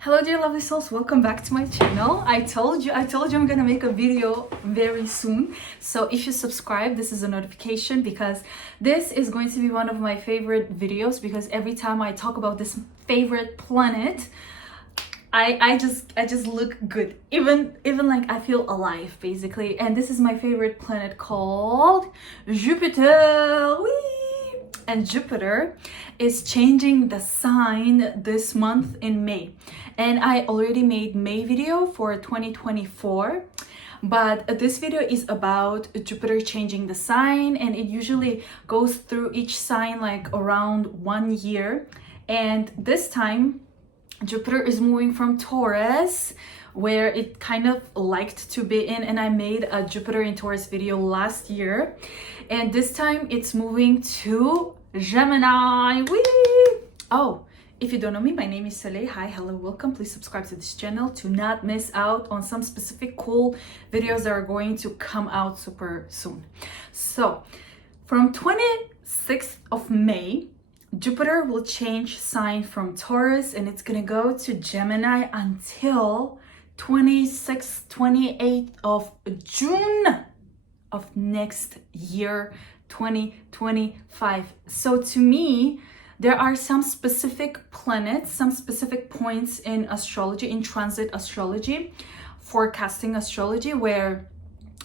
Hello dear lovely souls, welcome back to my channel. I told you I'm gonna make a video very soon. So if you subscribe, this is a notification because this is going to be one of my favorite videos, because every time I talk about this favorite planet, I just look good. Even like I feel alive basically. And this is my favorite planet called Jupiter. Whee! And Jupiter is changing the sign this month in May. And I already made May video for 2024, but this video is about Jupiter changing the sign, and it usually goes through each sign like around 1 year. And this time Jupiter is moving from Taurus, where it kind of liked to be in, and I made a Jupiter in Taurus video last year, and this time it's moving to Gemini. Whee! Oh, if you don't know me, my name is Soleil. Hi, hello, welcome. Please subscribe to this channel to not miss out on some specific cool videos that are going to come out super soon. So from 26th of May, Jupiter will change sign from Taurus, and it's gonna go to Gemini until 26th, 28th of June of next year, 2025. So to me, there are some specific planets, some specific points in astrology, in transit astrology, forecasting astrology, where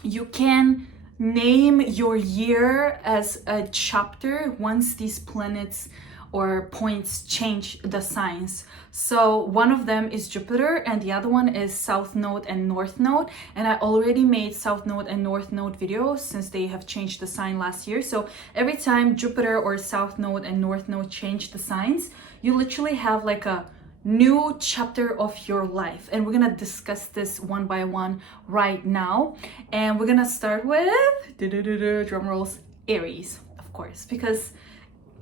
you can name your year as a chapter once these planets or points change the signs. So one of them is Jupiter, and the other one is South Node and North Node. And I already made South Node and North Node videos since they have changed the sign last year. So every time Jupiter or South Node and North Node change the signs, you literally have like a new chapter of your life. And we're gonna discuss this one by one right now. And we're gonna start with, drum rolls, Aries, of course, because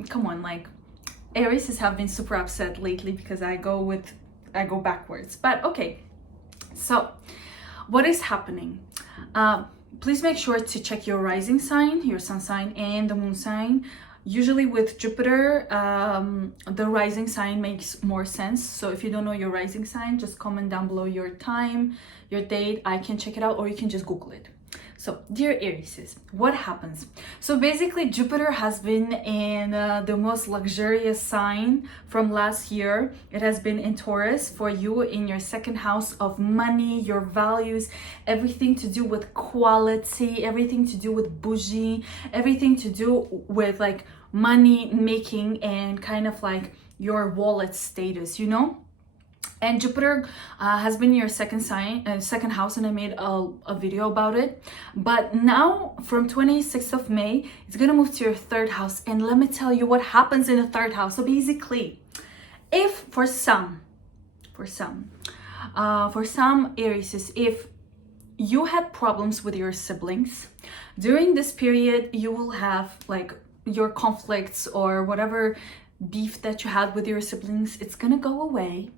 come on, like, Aries have been super upset lately because I go backwards. But okay, so what is happening? Please make sure to check your rising sign, your sun sign, and the moon sign. Usually with Jupiter, the rising sign makes more sense. So if you don't know your rising sign, just comment down below your time, your date. I can check it out, or you can just Google it. So, dear Aries, what happens? So basically, Jupiter has been in the most luxurious sign from last year. It has been in Taurus for you, in your second house of money, your values, everything to do with quality, everything to do with bougie, everything to do with like money making and kind of like your wallet status, you know? And Jupiter has been your second house, and I made a video about it. But now from 26th of May, it's gonna move to your third house. And let me tell you what happens in the third house. So basically, if for some Aries, if you had problems with your siblings, during this period, you will have like your conflicts or whatever beef that you had with your siblings, it's gonna go away.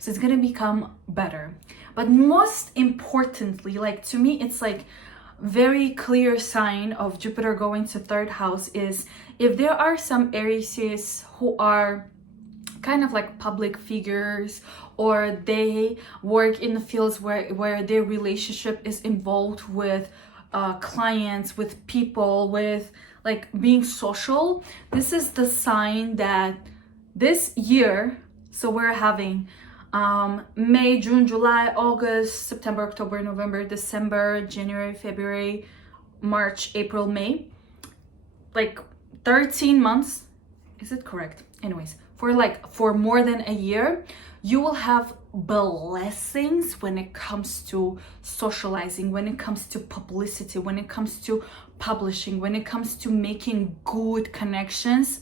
So it's gonna become better. But most importantly, like to me, it's like very clear sign of Jupiter going to third house is if there are some Aries who are kind of like public figures, or they work in the fields where their relationship is involved with clients, with people, with like being social. This is the sign that this year, so we're having May, June, July, August, September, October, November, December, January, February, March, April, May, like 13 months. Is it correct? Anyways, for more than a year, you will have blessings when it comes to socializing, when it comes to publicity, when it comes to publishing, when it comes to making good connections.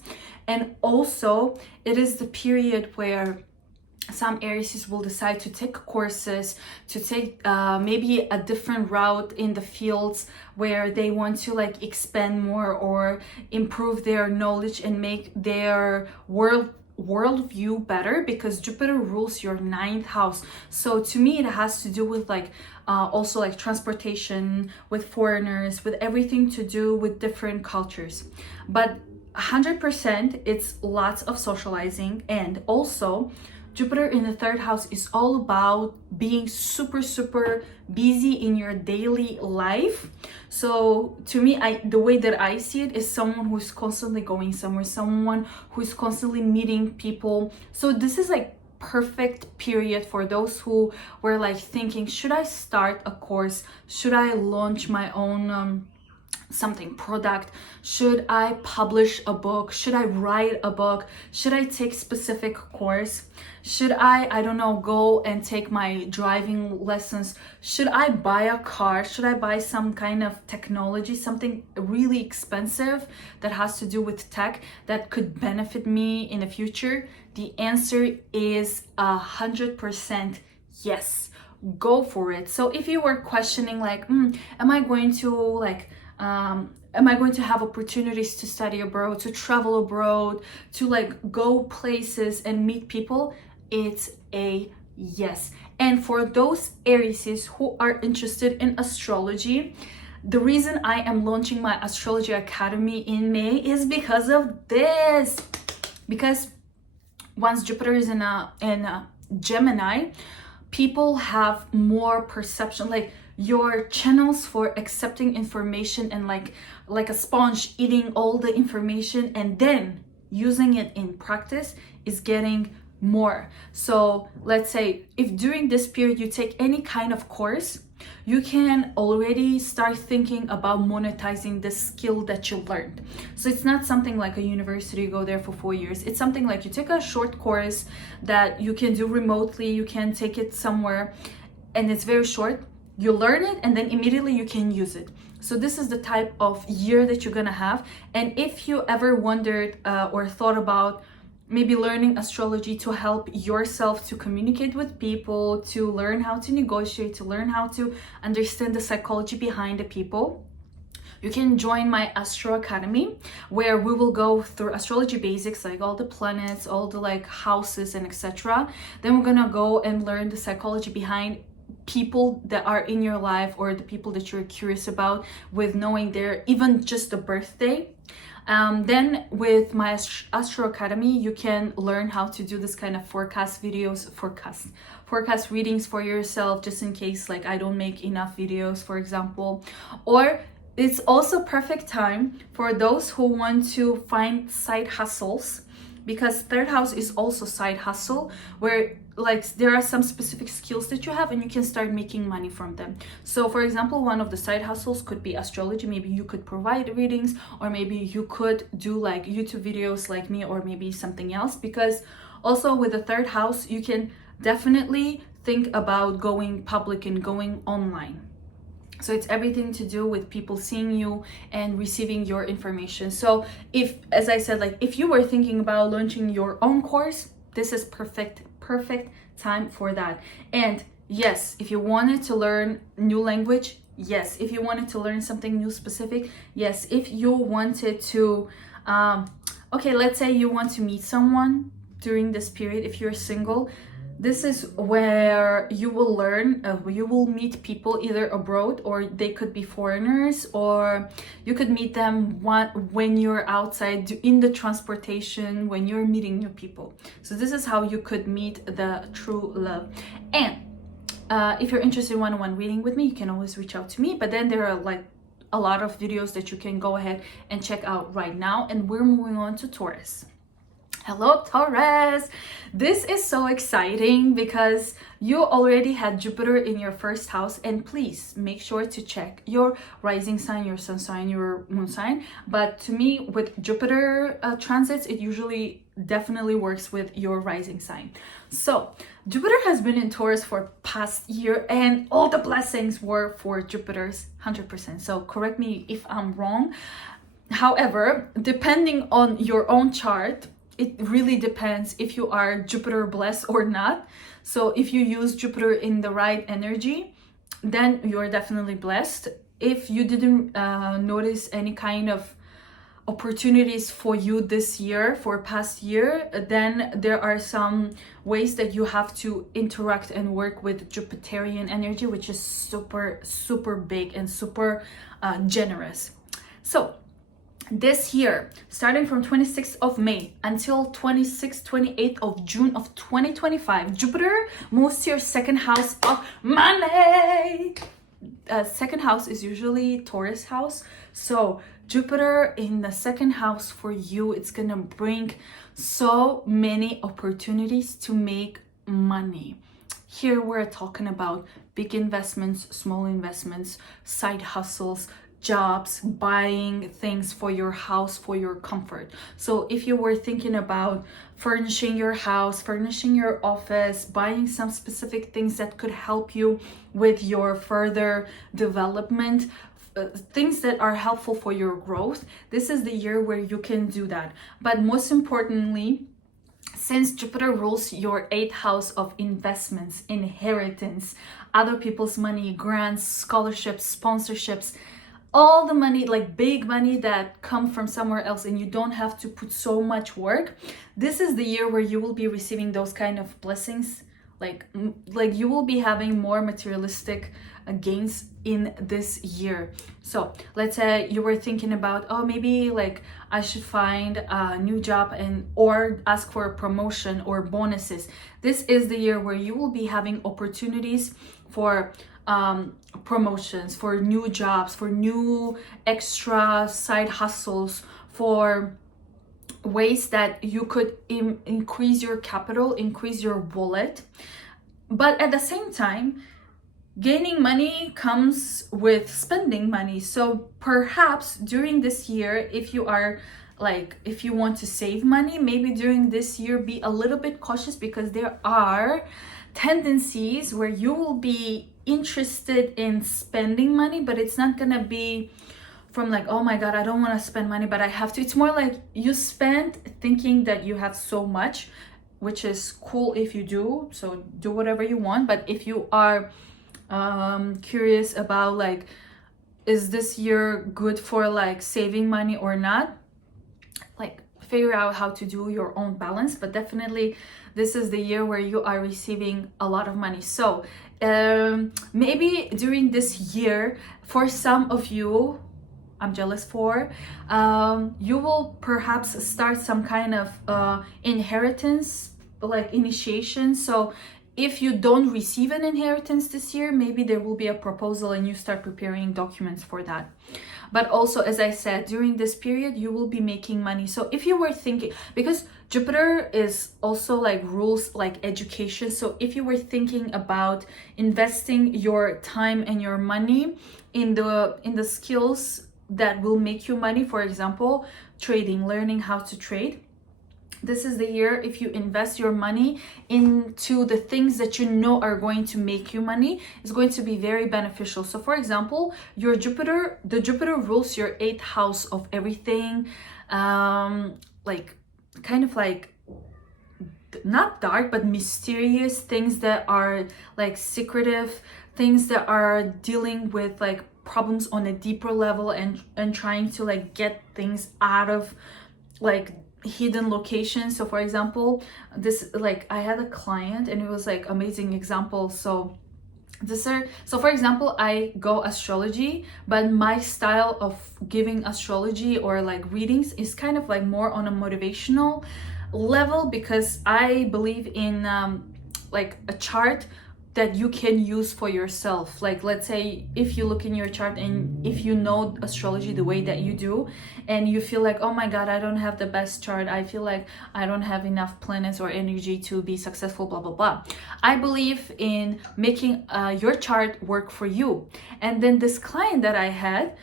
And also it is the period where some Aries will decide to take courses, to take maybe a different route in the fields where they want to like expand more or improve their knowledge and make their worldview better, because Jupiter rules your 9th house. So to me, it has to do with like also like transportation, with foreigners, with everything to do with different cultures. But 100% it's lots of socializing, and also Jupiter in the third house is all about being super, super busy in your daily life. So to me, the way that I see it is someone who's constantly going somewhere, someone who's constantly meeting people. So this is like perfect period for those who were like thinking, should I start a course? Should I launch my own something product? Should I publish a book? Should I write a book? Should I take specific course? Should I don't know, go and take my driving lessons? Should I buy a car? Should I buy some kind of technology, something really expensive that has to do with tech that could benefit me in the future? The answer is 100% yes. Go for it. So if you were questioning like, am I going to like am I going to have opportunities to study abroad, to travel abroad, to like go places and meet people? It's a yes. And for those Aries who are interested in astrology, the reason I am launching my Astrology Academy in May is because of this. Because once Jupiter is in a Gemini, people have more perception, like your channels for accepting information and like a sponge eating all the information and then using it in practice is getting more. So let's say if during this period you take any kind of course, you can already start thinking about monetizing the skill that you learned. So it's not something like a university, you go there for 4 years. It's something like you take a short course that you can do remotely, you can take it somewhere and it's very short. You learn it and then immediately you can use it. So this is the type of year that you're gonna have. And if you ever wondered or thought about maybe learning astrology to help yourself to communicate with people, to learn how to negotiate, to learn how to understand the psychology behind the people, you can join my Astro Academy, where we will go through astrology basics, like all the planets, all the like houses and etc. Then we're gonna go and learn the psychology behind people that are in your life or the people that you're curious about, with knowing their even just the birthday. Then with my Astro Academy, you can learn how to do this kind of forecast videos, forecast readings for yourself, just in case like I don't make enough videos, for example. Or it's also perfect time for those who want to find side hustles, because third house is also side hustle, where like there are some specific skills that you have and you can start making money from them. So for example, one of the side hustles could be astrology. Maybe you could provide readings, or maybe you could do like YouTube videos like me, or maybe something else. Because also with the third house, you can definitely think about going public and going online. So it's everything to do with people seeing you and receiving your information. So if, as I said, like if you were thinking about launching your own course, this is perfect time for that. And yes, if you wanted to learn new language, yes. If you wanted to learn something new specific, yes. If you wanted to, okay, let's say you want to meet someone during this period, if you're single, this is where you will learn, you will meet people either abroad, or they could be foreigners, or you could meet them when you're outside in the transportation, when you're meeting new people. So this is how you could meet the true love. And if you're interested in one-on-one reading with me, you can always reach out to me. But then there are like a lot of videos that you can go ahead and check out right now. And we're moving on to Taurus. Hello Taurus! This is so exciting because you already had Jupiter in your first house, and please make sure to check your rising sign, your sun sign, your moon sign. But to me, with Jupiter transits, it usually definitely works with your rising sign. So Jupiter has been in Taurus for past year, and all the blessings were for Jupiter's 100%. So correct me if I'm wrong. However, depending on your own chart, it really depends if you are Jupiter blessed or not. So if you use Jupiter in the right energy, then you're definitely blessed. If you didn't notice any kind of opportunities for you this year, for past year, then there are some ways that you have to interact and work with Jupiterian energy, which is super big and super generous. So this year, starting from 26th of May until 26th, 28th of June of 2025, Jupiter moves to your second house of money. Second house is usually Taurus house. So Jupiter in the second house for you, it's gonna bring so many opportunities to make money. Here we're talking about big investments, small investments, side hustles, jobs, buying things for your house, for your comfort. So if you were thinking about furnishing your house, furnishing your office, buying some specific things that could help you with your further development, things that are helpful for your growth, this is the year where you can do that. But most importantly, since Jupiter rules your 8th house of investments, inheritance, other people's money, grants, scholarships, sponsorships, all the money, like big money that come from somewhere else and you don't have to put so much work, this is the year where you will be receiving those kind of blessings. Like you will be having more materialistic gains in this year. So let's say you were thinking about, oh, maybe like I should find a new job and or ask for a promotion or bonuses. This is the year where you will be having opportunities for promotions, for new jobs, for new extra side hustles, for ways that you could increase your capital, increase your wallet. But at the same time, gaining money comes with spending money. So perhaps during this year, if you want to save money, maybe during this year be a little bit cautious, because there are tendencies where you will be interested in spending money, but it's not gonna be from like, oh my god, I don't want to spend money but I have to. It's more like you spend thinking that you have so much, which is cool if you do, so do whatever you want. But if you are curious about like, is this year good for like saving money or not, like figure out how to do your own balance. But definitely this is the year where you are receiving a lot of money. So maybe during this year, for some of you, I'm jealous for, you will perhaps start some kind of inheritance, like initiation. So if you don't receive an inheritance this year, maybe there will be a proposal and you start preparing documents for that. But also, as I said, during this period, you will be making money. So if you were thinking, because Jupiter is also like rules like education. So if you were thinking about investing your time and your money in the skills that will make you money, for example, trading, learning how to trade, this is the year. If you invest your money into the things that you know are going to make you money, is going to be very beneficial. So for example, the Jupiter rules your 8th house of everything, like kind of like not dark but mysterious things that are like secretive, things that are dealing with like problems on a deeper level and trying to like get things out of like hidden locations. So for example, this, like I had a client and it was like amazing example. So for example, I go astrology, but my style of giving astrology or like readings is kind of like more on a motivational level, because I believe in like a chart that you can use for yourself. Like let's say if you look in your chart and if you know astrology the way that you do and you feel like, oh my god, I don't have the best chart, I feel like I don't have enough planets or energy to be successful, blah blah blah, I believe in making your chart work for you. And then this client that I had,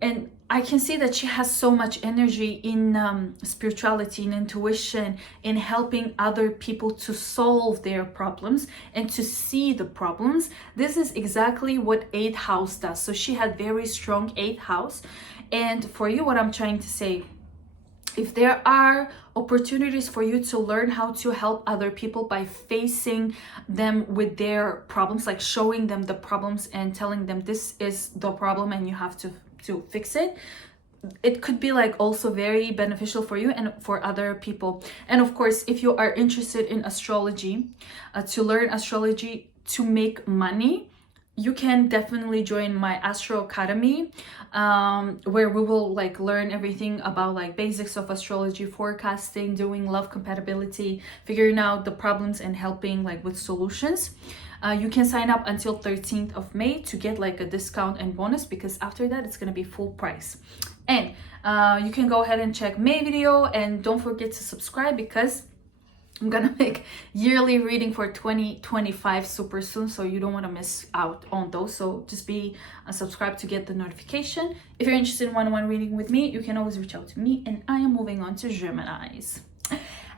and I can see that she has so much energy in spirituality, in intuition, in helping other people to solve their problems and to see the problems. This is exactly what 8th house does. So she had very strong 8th house. And for you, what I'm trying to say, if there are opportunities for you to learn how to help other people by facing them with their problems, like showing them the problems and telling them this is the problem and you have to fix it, it could be like also very beneficial for you and for other people. And of course, if you are interested in astrology, to learn astrology to make money, you can definitely join my Astro Academy, where we will like learn everything about like basics of astrology, forecasting, doing love compatibility, figuring out the problems and helping like with solutions. You can sign up until 13th of May to get like a discount and bonus, because after that it's gonna be full price. And you can go ahead and check May video, and don't forget to subscribe, because I'm gonna make yearly reading for 2025 super soon, so you don't want to miss out on those. So just be subscribed to get the notification. If you're interested in one-on-one reading with me, you can always reach out to me. And I am moving on to Geminis.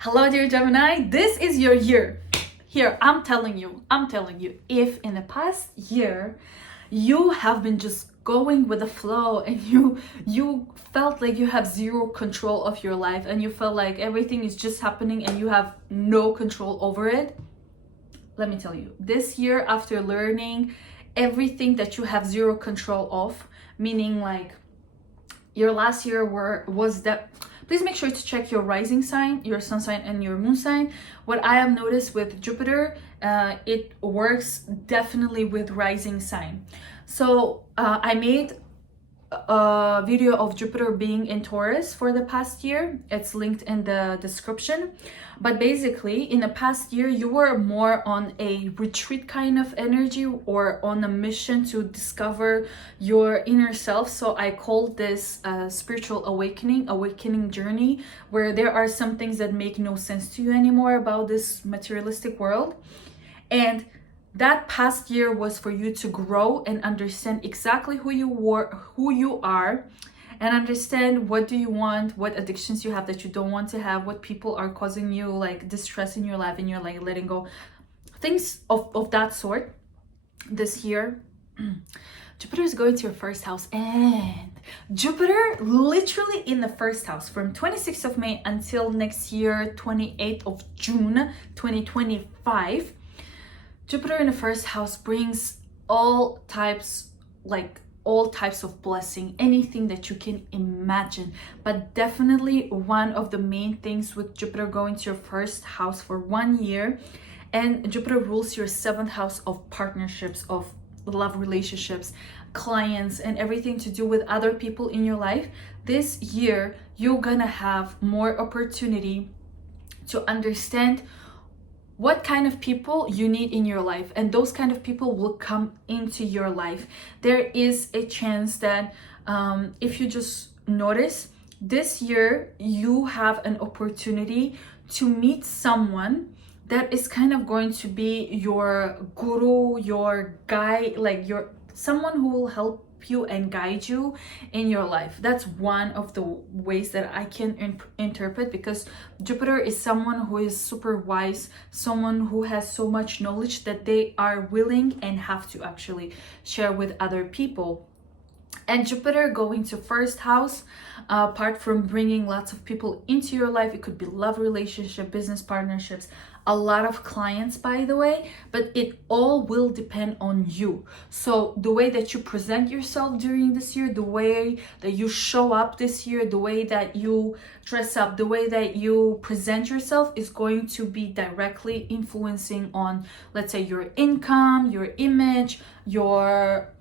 Hello, dear Gemini. This is your year. Here, I'm telling you, if in the past year you have been just going with the flow, and you felt like you have zero control of your life, and you felt like everything is just happening and you have no control over it, let me tell you, this year, after learning everything that you have zero control of, meaning like your last year was that, please make sure to check your rising sign, your sun sign, and your moon sign. What I have noticed with Jupiter, it works definitely with rising sign. So I made a video of Jupiter being in Taurus for the past year. It's linked in the description. But basically, in the past year, you were more on a retreat kind of energy, or on a mission to discover your inner self. So I called this spiritual awakening journey, where there are some things that make no sense to you anymore about this materialistic world. And that past year was for you to grow and understand exactly who you are, and understand what do you want, what addictions you have that you don't want to have, what people are causing you like distress in your life, and you're like letting go, things of that sort. This year Jupiter is going to your first house, and Jupiter literally in the first house from 26th of May until next year 28th of June 2025. Jupiter in the first house brings all types of blessing, anything that you can imagine. But definitely one of the main things with Jupiter going to your first house for 1 year, and Jupiter rules your 7th house of partnerships, of love relationships, clients, and everything to do with other people in your life. This year, you're gonna have more opportunity to understand what kind of people you need in your life, and those kind of people will come into your life. There is a chance that if you just notice, this year you have an opportunity to meet someone that is kind of going to be your guru, your guide, like someone who will help you and guide you in your life. That's one of the ways that I can interpret, because Jupiter is someone who is super wise, someone who has so much knowledge that they are willing and have to actually share with other people. And Jupiter going to first house, apart from bringing lots of people into your life, it could be love relationship, business partnerships, a lot of clients, by the way, but it all will depend on you. So the way that you present yourself during this year, the way that you show up this year, the way that you dress up, the way that you present yourself is going to be directly influencing on, let's say, your income, your image, your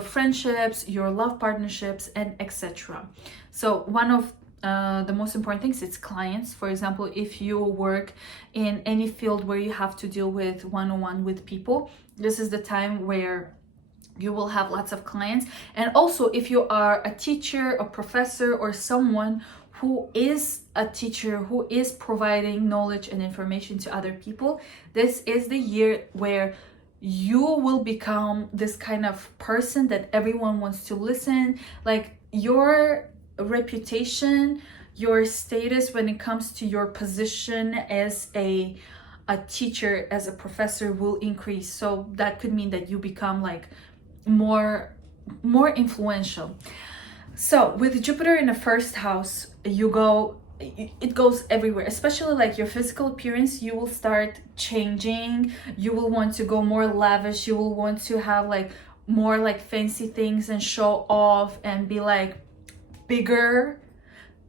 friendships, your love partnerships, and etc. So one of the most important things, it's clients. For example, if you work in any field where you have to deal with one-on-one with people, this is the time where you will have lots of clients. And also, if you are a teacher, a professor, or someone who is a teacher, who is providing knowledge and information to other people, this is the year where you will become this kind of person that everyone wants to listen. Like, your reputation, your status when it comes to your position as a teacher, as a professor, will increase. So that could mean that you become like more influential. So with Jupiter in the first house, it goes everywhere, especially like your physical appearance. You will start changing, you will want to go more lavish, you will want to have like more like fancy things and show off and be like bigger,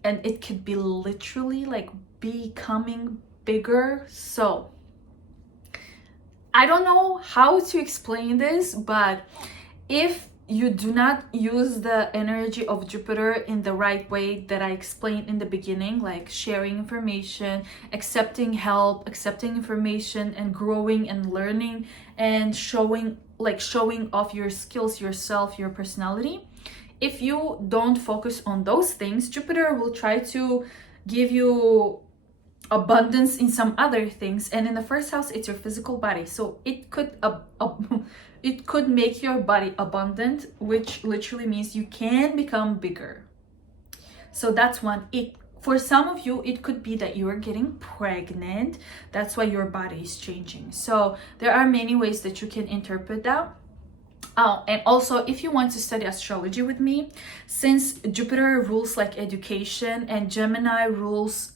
and it could be literally like becoming bigger. So I don't know how to explain this, but if you do not use the energy of Jupiter in the right way that I explained in the beginning, like sharing information, accepting help, accepting information, and growing and learning and showing off your skills, yourself, your personality. If you don't focus on those things, Jupiter will try to give you abundance in some other things, and in the first house it's your physical body, so it could it could make your body abundant, which literally means you can become bigger. So that's one. It, for some of you, it could be that you are getting pregnant, that's why your body is changing. So there are many ways that you can interpret that. Oh, and also, if you want to study astrology with me, since Jupiter rules like education and Gemini rules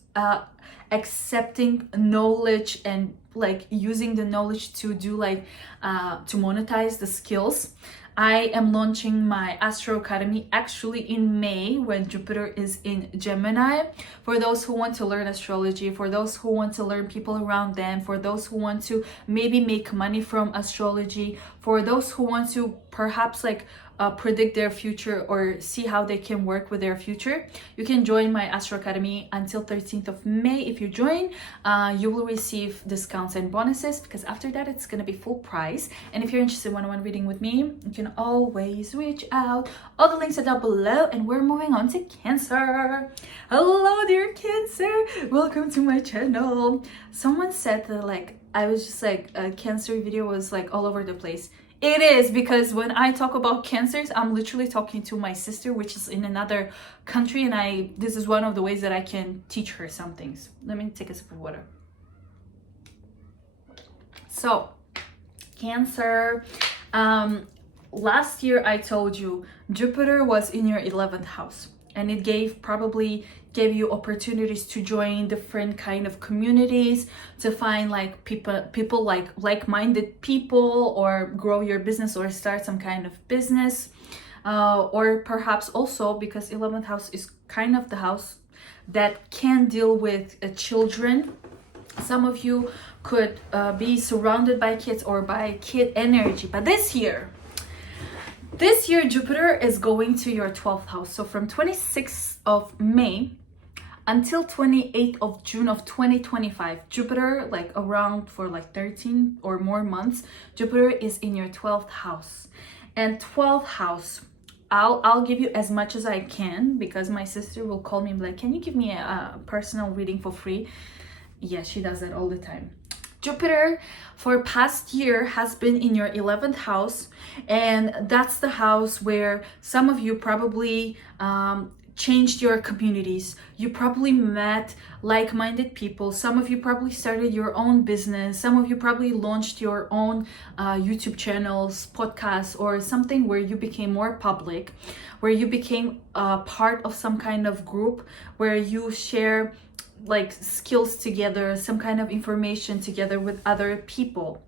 accepting knowledge and like using the knowledge to do like to monetize the skills, I am launching my Astro Academy actually in May when Jupiter is in Gemini. For those who want to learn astrology, for those who want to learn people around them, for those who want to maybe make money from astrology, for those who want to perhaps like predict their future or see how they can work with their future, you can join my Astro Academy until 13th of May. If you join, you will receive discounts and bonuses, because after that it's going to be full price. And if you're interested in one-on-one reading with me, you can always reach out. All the links are down below, and we're moving on to Cancer. Hello dear Cancer, welcome to my channel. Someone said that like I was just like a Cancer video was like all over the place. It is, because when I talk about Cancers, I'm literally talking to my sister, which is in another country, and this is one of the ways that I can teach her some things. Let me take a sip of water. So, Cancer, last year I told you Jupiter was in your 11th house, and it probably gave you opportunities to join different kind of communities, to find like people like-minded people, or grow your business or start some kind of business, or perhaps also because 11th house is kind of the house that can deal with children. Some of you could be surrounded by kids or by kid energy, but this year Jupiter is going to your 12th house. So from 26th of May until 28th of June of 2025, Jupiter, like around for like 13 or more months, Jupiter is in your 12th house. And 12th house, I'll give you as much as I can, because my sister will call me and be like, can you give me a personal reading for free? Yeah, she does that all the time. Jupiter for past year has been in your 11th house, and that's the house where some of you probably changed your communities. You probably met like-minded people. Some of you probably started your own business. Some of you probably launched your own YouTube channels, podcasts, or something where you became more public, where you became part of some kind of group where you share like skills together, some kind of information together with other people.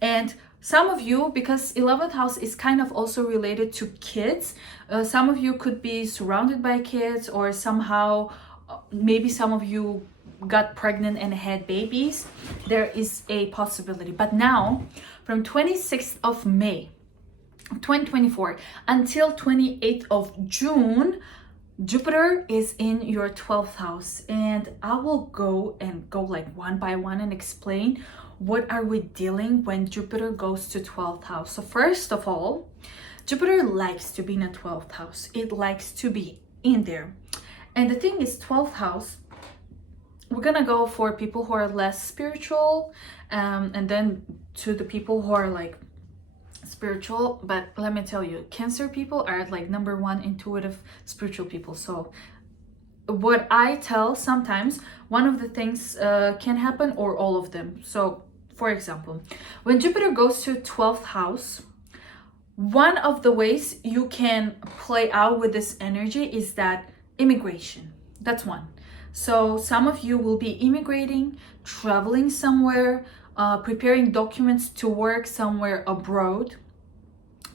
And some of you, because 11th house is kind of also related to kids, some of you could be surrounded by kids, or somehow maybe some of you got pregnant and had babies. There is a possibility. But now from 26th of May 2024 until 28th of June, Jupiter is in your 12th house, and I will go like one by one and explain what are we dealing when Jupiter goes to 12th house. So first of all, Jupiter likes to be in a 12th house. It likes to be in there. And the thing is, 12th house, we're gonna go for people who are less spiritual, and then to the people who are like spiritual. But let me tell you, Cancer people are like #1 intuitive spiritual people. So what I tell, sometimes one of the things can happen, or all of them. So for example, when Jupiter goes to 12th house, one of the ways you can play out with this energy is that immigration. That's one. So some of you will be immigrating, traveling somewhere, preparing documents to work somewhere abroad,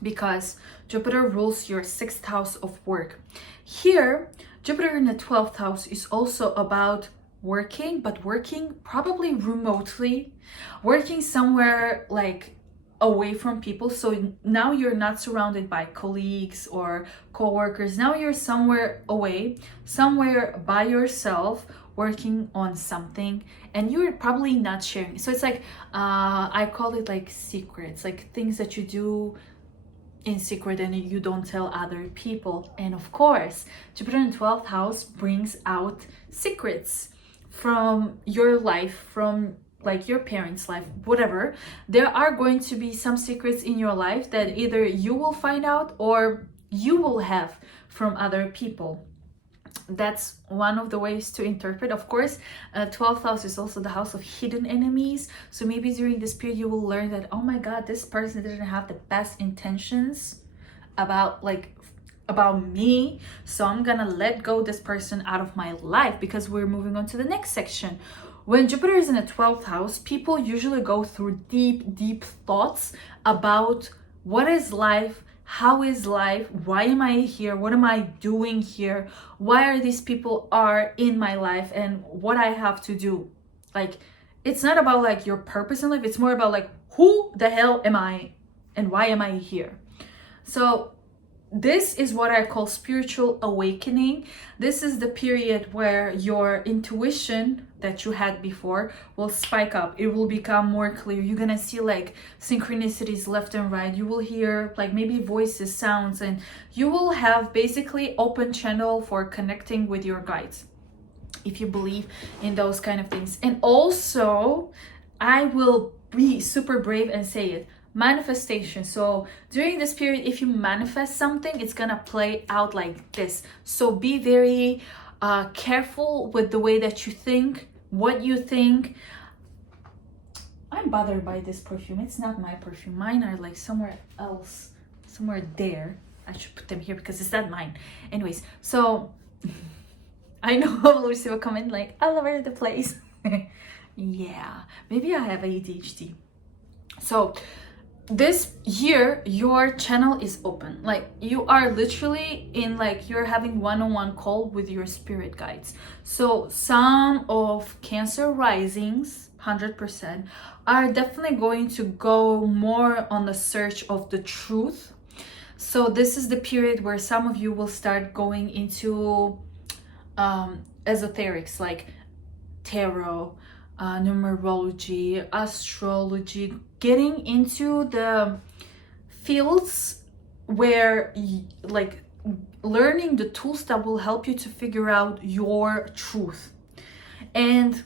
because Jupiter rules your 6th house of work. Here, Jupiter in the 12th house is also about working, but working probably remotely, working somewhere like away from people. So now you're not surrounded by colleagues or co-workers. Now you're somewhere away, somewhere by yourself, working on something, and you're probably not sharing. So it's like I call it like secrets, like things that you do in secret and you don't tell other people. And of course, Jupiter in 12th house brings out secrets from your life, from like your parents' life, whatever. There are going to be some secrets in your life that either you will find out or you will have from other people. That's one of the ways to interpret. Of course, 12th house is also the house of hidden enemies. So maybe during this period you will learn that, oh my god, this person didn't have the best intentions about me, so I'm gonna let go this person out of my life, because we're moving on to the next section. When Jupiter is in the 12th house, people usually go through deep thoughts about what is life, how is life, why am I here, what am I doing here, why are these people are in my life, and what I have to do. Like, it's not about like your purpose in life, it's more about like, who the hell am I and why am I here? So this is what I call spiritual awakening. This is the period where your intuition that you had before will spike up. It will become more clear. You're gonna see like synchronicities left and right. You will hear like maybe voices, sounds, and you will have basically open channel for connecting with your guides, if you believe in those kind of things. And also, I will be super brave and say it, manifestation. So during this period, if you manifest something, it's gonna play out like this. So be very careful with the way that you think, what you think. I'm bothered by this perfume. It's not my perfume. Mine are like somewhere else, somewhere there. I should put them here because it's not mine. Anyways, so I know I will receive a comment like all over the place. Yeah, maybe I have ADHD. So this year your channel is open. Like, you are literally in like, you're having one-on-one call with your spirit guides. So some of Cancer risings, 100%, are definitely going to go more on the search of the truth. So this is the period where some of you will start going into esoterics, like tarot, numerology, astrology, getting into the fields where like learning the tools that will help you to figure out your truth. And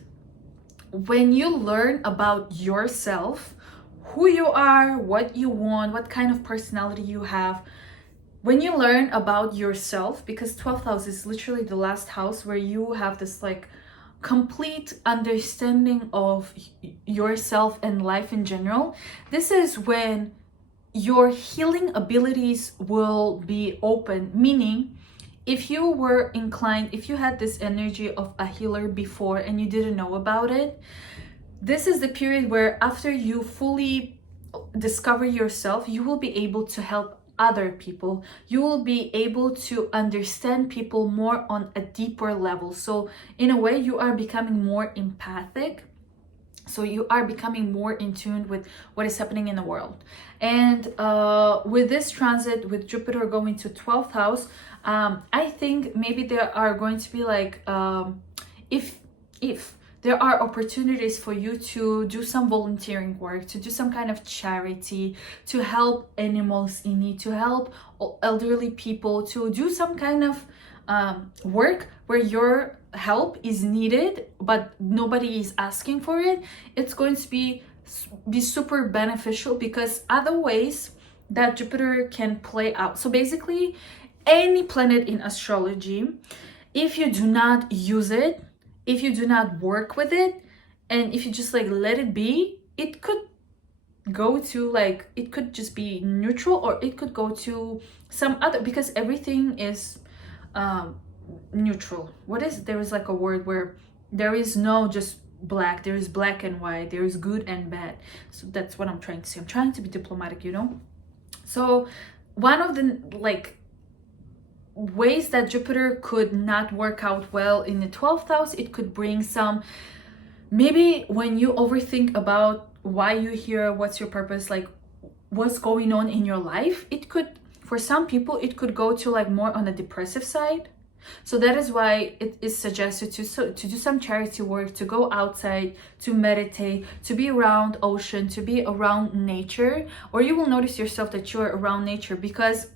when you learn about yourself, who you are, what you want, what kind of personality you have, when you learn about yourself, because 12th house is literally the last house where you have this like complete understanding of yourself and life in general, this is when your healing abilities will be open. Meaning, if you were inclined, if you had this energy of a healer before and you didn't know about it, this is the period where after you fully discover yourself, you will be able to help other people. You will be able to understand people more on a deeper level. So in a way, you are becoming more empathic. So you are becoming more in tune with what is happening in the world. And with this transit, with Jupiter going to 12th house, I think maybe there are going to be like, if there are opportunities for you to do some volunteering work, to do some kind of charity, to help animals in need, to help elderly people, to do some kind of work where your help is needed but nobody is asking for it, it's going to be super beneficial, because other ways that Jupiter can play out. So basically, any planet in astrology, if you do not use it, if you do not work with it, and if you just like let it be, it could go to like, it could just be neutral, or it could go to some other, because everything is neutral. There is like a word where there is no just black, there is black and white, there is good and bad. So that's what I'm trying to say. I'm trying to be diplomatic, you know. So one of the like ways that Jupiter could not work out well in the 12th house. It could bring some, maybe when you overthink about why you're here, what's your purpose, like what's going on in your life, it could, for some people, it could go to like more on the depressive side. So that is why it is suggested to do some charity work, to go outside, to meditate, to be around ocean, to be around nature. Or you will notice yourself that you are around nature, because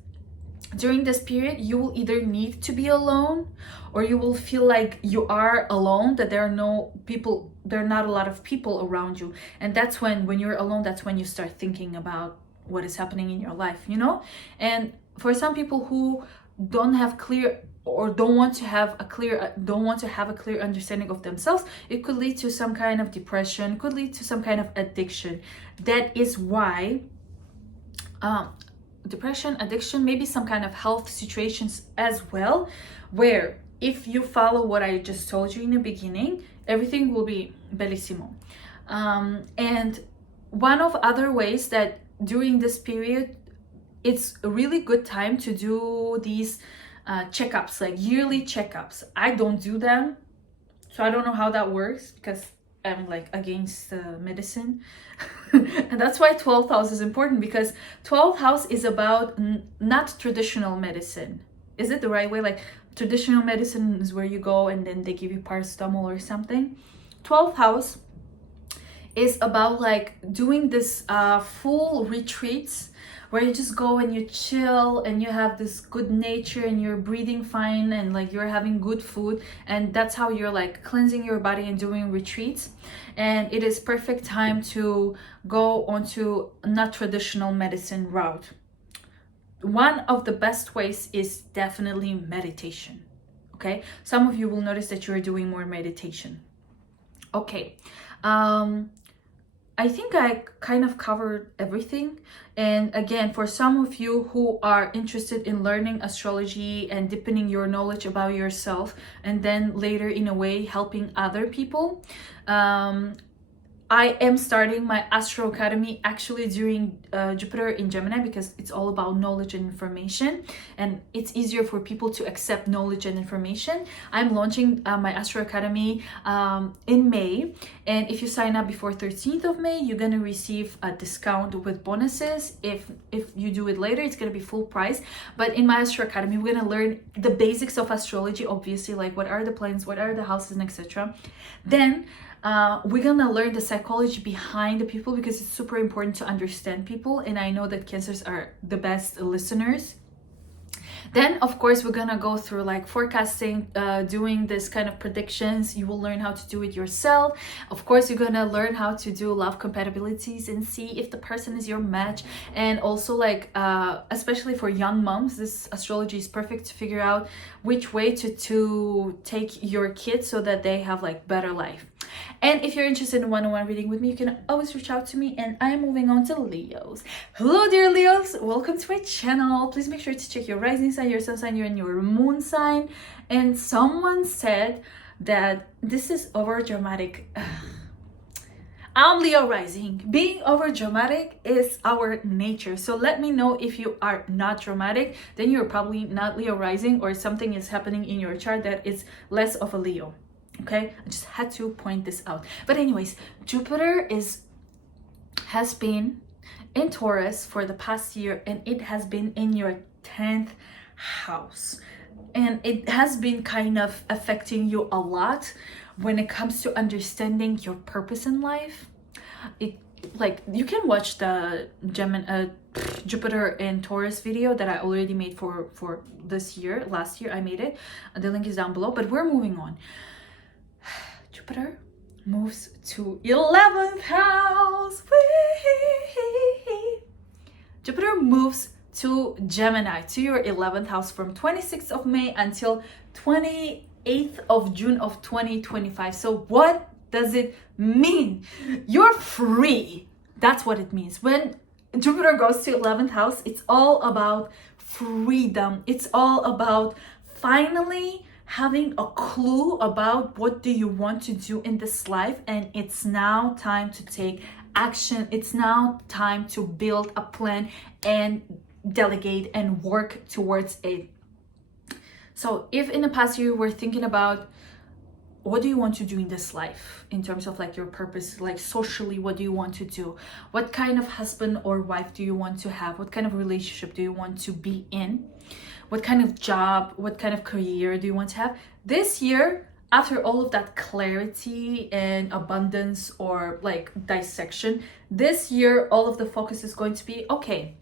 during this period you will either need to be alone, or you will feel like you are alone, that there are no people, there are not a lot of people around you. And that's when you're alone, that's when you start thinking about what is happening in your life, you know. And for some people who don't have clear, or don't want to have a clear understanding of themselves, it could lead to some kind of depression, could lead to some kind of addiction. That is why depression, addiction, maybe some kind of health situations as well, where if you follow what I just told you in the beginning, everything will be bellissimo. And one of other ways that during this period, it's a really good time to do these checkups, like yearly checkups. I don't do them, so I don't know how that works, because I'm like against medicine. And that's why 12th house is important, because 12th house is about not traditional medicine. Is it the right way? Like traditional medicine is where you go and then they give you paracetamol or something. 12th house is about like doing this full retreats, where you just go and you chill and you have this good nature and you're breathing fine and like you're having good food, and that's how you're like cleansing your body and doing retreats. And it is perfect time to go onto not traditional medicine route. One of the best ways is definitely meditation. Okay, some of you will notice that you're doing more meditation. Okay, I think I kind of covered everything. And again, for some of you who are interested in learning astrology and deepening your knowledge about yourself, and then later in a way helping other people, I am starting my Astro Academy actually during Jupiter in Gemini, because it's all about knowledge and information, and it's easier for people to accept knowledge and information. I'm launching my Astro Academy in May, and if you sign up before 13th of May, you're gonna receive a discount with bonuses. If you do it later, it's gonna be full price. But in my Astro Academy, we're gonna learn the basics of astrology, obviously, like what are the planets, what are the houses, and etc. Then we're gonna learn the psychology behind the people, because it's super important to understand people, and I know that Cancers are the best listeners. Then of course we're gonna go through like forecasting, doing this kind of predictions. You will learn how to do it yourself. Of course you're gonna learn how to do love compatibilities and see if the person is your match. And also like especially for young moms, this astrology is perfect to figure out which way to take your kids so that they have like better life. And if you're interested in one-on-one reading with me, you can always reach out to me. And I am moving on to Leos. Hello dear Leos, welcome to my channel. Please make sure to check your rising sign, your sun sign, and your moon sign. And someone said that this is over dramatic. I'm Leo rising. Being over dramatic is our nature. So let me know if you are not dramatic, then you're probably not Leo rising, or something is happening in your chart that is less of a Leo. Okay, I just had to point this out. But anyways, Jupiter has been in Taurus for the past year, and it has been in your 10th house, and it has been kind of affecting you a lot when it comes to understanding your purpose in life. It, like, you can watch the Jupiter in Taurus video that I already made for this year. Last year I made it. The link is down below. But we're moving on. Jupiter moves to 11th house. Jupiter moves to Gemini, to your 11th house, from 26th of May until 28th of June of 2025. So what does it mean? You're free. That's what it means. When Jupiter goes to 11th house, it's all about freedom. It's all about finally having a clue about what do you want to do in this life, and it's now time to take action. It's now time to build a plan and delegate and work towards it. So if in the past you were thinking about what do you want to do in this life in terms of like your purpose, like socially, what do you want to do? What kind of husband or wife do you want to have? What kind of relationship do you want to be in? What kind of job, what kind of career do you want to have? This year, after all of that clarity and abundance or like dissection, this year, all of the focus is going to be, okay,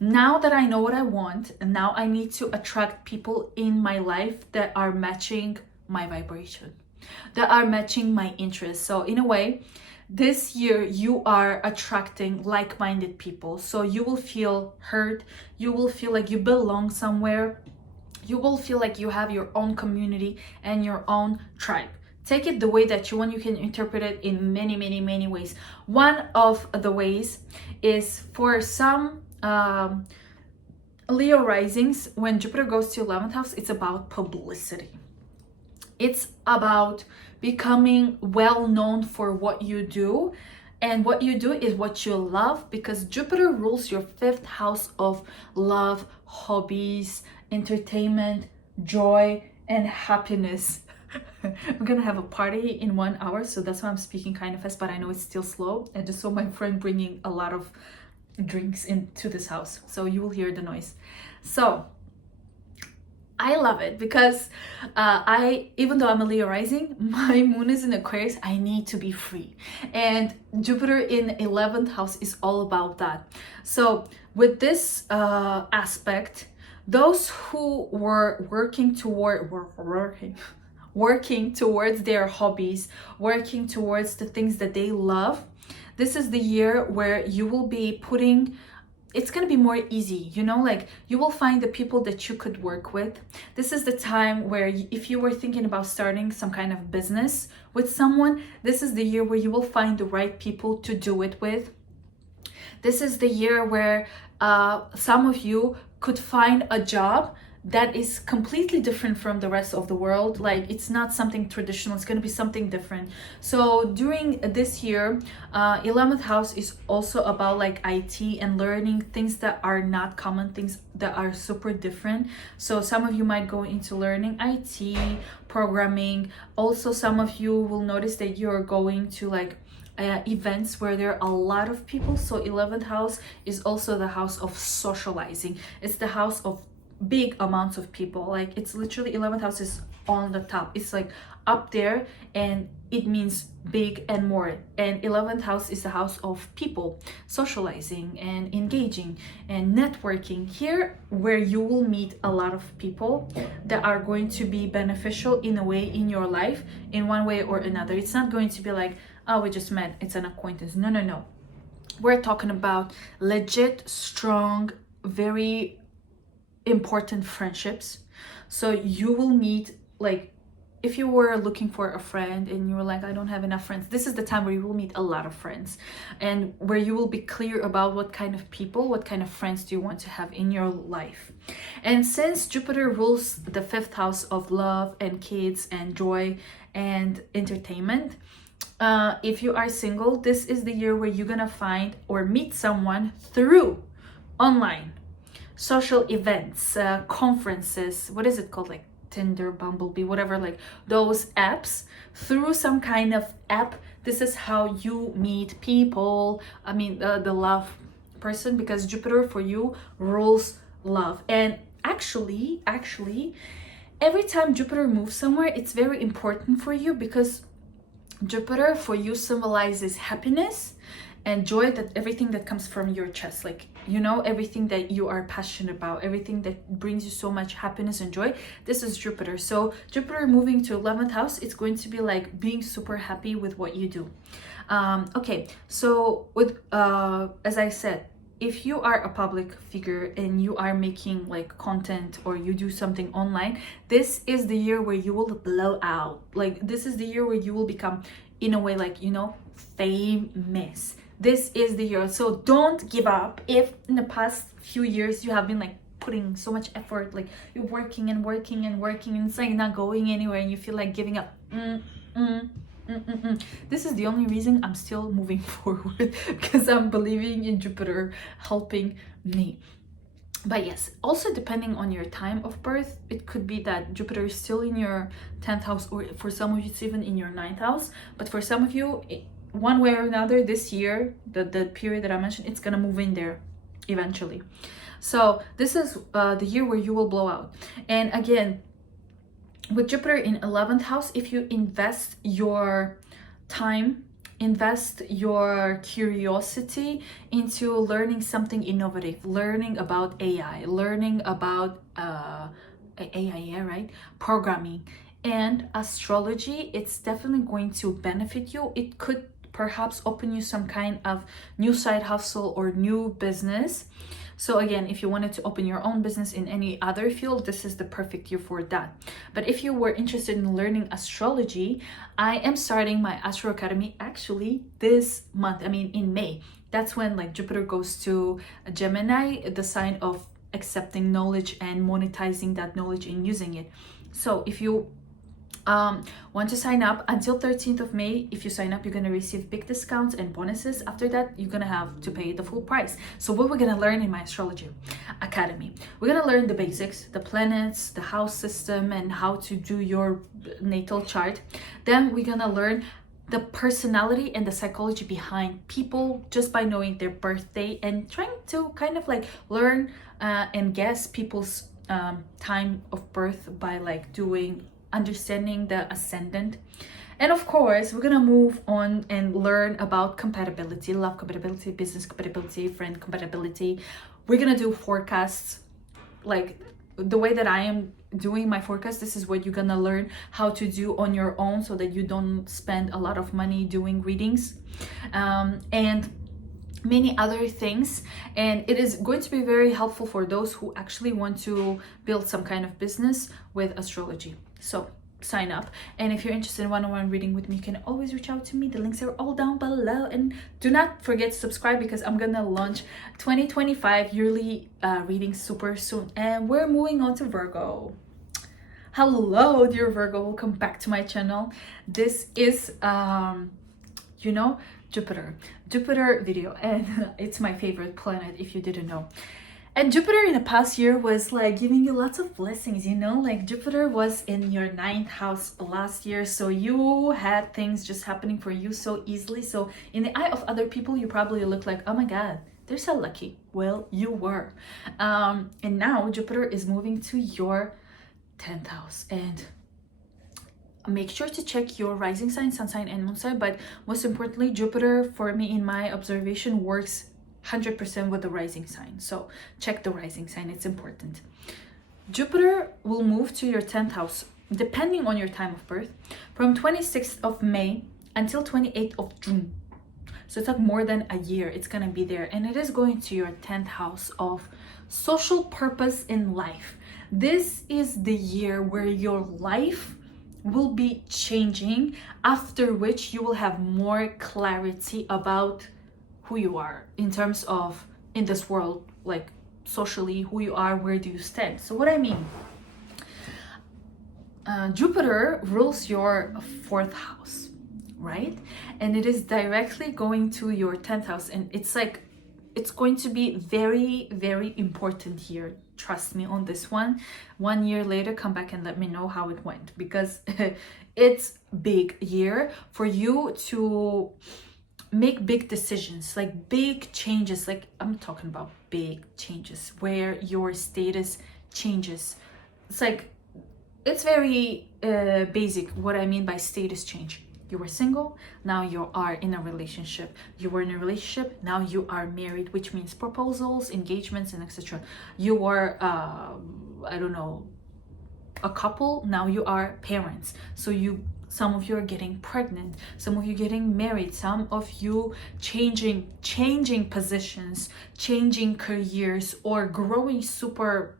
now that I know what I want, and now I need to attract people in my life that are matching my vibration, that are matching my interests. So in a way, this year you are attracting like-minded people. So you will feel heard, you will feel like you belong somewhere, you will feel like you have your own community and your own tribe. Take it the way that you want. You can interpret it in many ways. One of the ways is for some Leo risings, when Jupiter goes to 11th house, it's about publicity. It's about becoming well known for what you do. And what you do is what you love, because Jupiter rules your 5th house of love, hobbies, entertainment, joy, and happiness. I'm gonna have a party in 1 hour, so that's why I'm speaking kind of fast, but I know it's still slow. I just saw my friend bringing a lot of drinks into this house, so you will hear the noise. So I love it because even though I'm a Leo rising, my moon is in Aquarius. I need to be free, and Jupiter in 11th house is all about that. So with this aspect, those who were working towards their hobbies, working towards the things that they love, this is the year where you will be putting, it's going to be more easy, you know, like you will find the people that you could work with. This is the time where if you were thinking about starting some kind of business with someone, this is the year where you will find the right people to do it with. This is the year where some of you could find a job that is completely different from the rest of the world. Like it's not something traditional, it's going to be something different. So during this year, 11th house is also about like IT and learning things that are not common, things that are super different. So some of you might go into learning IT, programming. Also, some of you will notice that you're going to like events where there are a lot of people. So 11th house is also the house of socializing. It's the house of big amounts of people. Like it's literally 11th house is on the top, it's like up there, and it means big and more. And 11th house is the house of people socializing and engaging and networking, here where you will meet a lot of people that are going to be beneficial in a way in your life in one way or another. It's not going to be like, oh, we just met, it's an acquaintance. No, we're talking about legit, strong, very important friendships. So you will meet, like if you were looking for a friend and you were like, I don't have enough friends, this is the time where you will meet a lot of friends, and where you will be clear about what kind of people, what kind of friends do you want to have in your life. And since Jupiter rules the 5th house of love and kids and joy and entertainment, if you are single, this is the year where you're gonna find or meet someone through online social events, conferences, what is it called, like Tinder, Bumblebee, whatever, like those apps. Through some kind of app, this is how you meet people. I mean the love person, because Jupiter for you rules love. And actually every time Jupiter moves somewhere, it's very important for you, because Jupiter for you symbolizes happiness and joy, that everything that comes from your chest, like, you know, everything that you are passionate about, everything that brings you so much happiness and joy, this is Jupiter. So Jupiter moving to 11th house, it's going to be like being super happy with what you do. Okay, so with as I said, if you are a public figure and you are making like content or you do something online, this is the year where you will blow out. Like this is the year where you will become, in a way, like, you know, famous. This is the year. So don't give up. If in the past few years you have been like putting so much effort, like you're working and it's like not going anywhere and you feel like giving up, this is the only reason I'm still moving forward, because I'm believing in Jupiter helping me. But yes, also depending on your time of birth, it could be that Jupiter is still in your 10th house, or for some of you it's even in your 9th house. But for some of you, one way or another this year, the period that I mentioned, it's gonna move in there eventually. So this is the year where you will blow out. And again, with Jupiter in 11th house, if you invest your time, invest your curiosity into learning something innovative, learning about AI, learning about AI, yeah, right? Programming and astrology, it's definitely going to benefit you. It could perhaps open you some kind of new side hustle or new business. So again, if you wanted to open your own business in any other field, this is the perfect year for that. But if you were interested in learning astrology, I am starting my Astro Academy actually this month. I mean, in May. That's when like Jupiter goes to Gemini, the sign of accepting knowledge and monetizing that knowledge and using it. So if you want to sign up until 13th of May, if you sign up, you're going to receive big discounts and bonuses. After that, you're going to have to pay the full price. So what we're going to learn in my Astrology Academy, we're going to learn the basics, the planets, the house system, and how to do your natal chart. Then we're going to learn the personality and the psychology behind people just by knowing their birthday and trying to kind of like learn and guess people's time of birth by like understanding the ascendant. And of course, we're gonna move on and learn about compatibility, love compatibility, business compatibility, friend compatibility. We're gonna do forecasts, like the way that I am doing my forecast. This is what you're gonna learn how to do on your own so that you don't spend a lot of money doing readings and many other things. And it is going to be very helpful for those who actually want to build some kind of business with astrology. So sign up, and if you're interested in one-on-one reading with me, you can always reach out to me. The links are all down below, and do not forget to subscribe because I'm gonna launch 2025 yearly readings super soon. And we're moving on to Virgo. Hello dear Virgo, welcome back to my channel. This is you know, Jupiter video, and it's my favorite planet if you didn't know. And Jupiter in the past year was like giving you lots of blessings, you know, like Jupiter was in your 9th house last year. So you had things just happening for you so easily. So in the eye of other people, you probably look like, oh my God, they're so lucky. Well, you were. And now Jupiter is moving to your 10th house, and make sure to check your rising sign, sun sign, and moon sign. But most importantly, Jupiter, for me, in my observation, works 100% with the rising sign. So check the rising sign, it's important. Jupiter will move to your 10th house, depending on your time of birth, from 26th of May until 28th of June. So it's like more than a year it's gonna be there, and it is going to your 10th house of social purpose in life. This is the year where your life will be changing, after which you will have more clarity about who you are in terms of in this world, like socially, who you are, where do you stand. So what I mean, Jupiter rules your 4th house, right? And it is directly going to your 10th house, and it's like it's going to be very, very important here. Trust me on this one. 1 year later, come back and let me know how it went, because it's big year for you to make big decisions, like big changes. Like I'm talking about big changes where your status changes. It's like, it's very basic what I mean by status change. You were single, now you are in a relationship. You were in a relationship, now you are married, which means proposals, engagements, and etc. You were I don't know, a couple, now you are parents. So some of you are getting pregnant, some of you getting married, some of you changing positions, changing careers, or growing super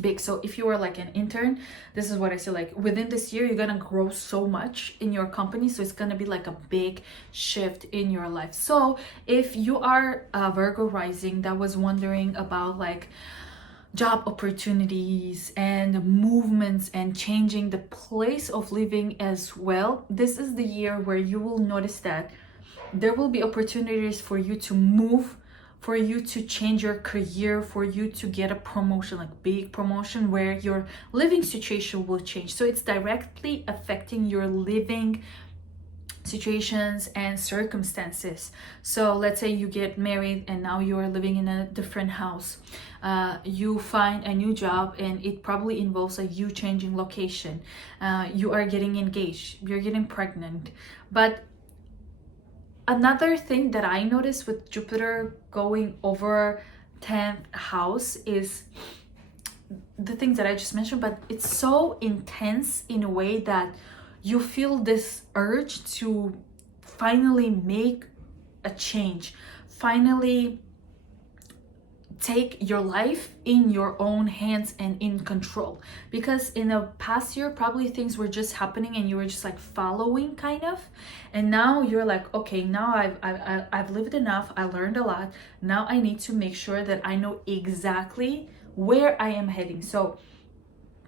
big. So if you are like an intern, this is what I say, like within this year you're gonna grow so much in your company. So it's gonna be like a big shift in your life. So if you are a Virgo rising that was wondering about like job opportunities and movements and changing the place of living as well, this is the year where you will notice that there will be opportunities for you to move for you to change your career, for you to get a promotion, like big promotion, where your living situation will change. So it's directly affecting your living situations and circumstances. So let's say you get married and now you are living in a different house. You find a new job and it probably involves you changing location. You are getting engaged, you're getting pregnant. But another thing that I noticed with Jupiter going over 10th house is the things that I just mentioned, but it's so intense in a way that you feel this urge to finally make a change, finally take your life in your own hands and in control. Because in the past year, probably things were just happening and you were just like following kind of. And now you're like, okay, now I've lived enough. I learned a lot. Now I need to make sure that I know exactly where I am heading. So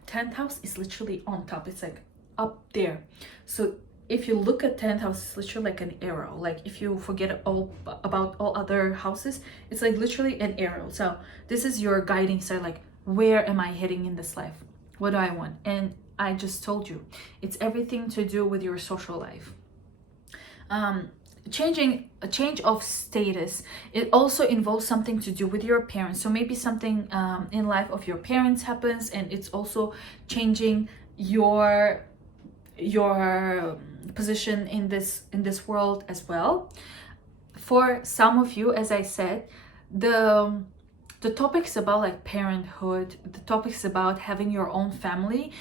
10th house is literally on top. It's like up there. So if you look at 10th house, it's literally like an arrow. Like if you forget all about all other houses, it's like literally an arrow. So this is your guiding star, like where am I heading in this life? What do I want? And I just told you, it's everything to do with your social life. A change of status, it also involves something to do with your parents. So maybe something in life of your parents happens, and it's also changing your position in this world as well. For some of you, as I said, the topics about like parenthood, the topics about having your own family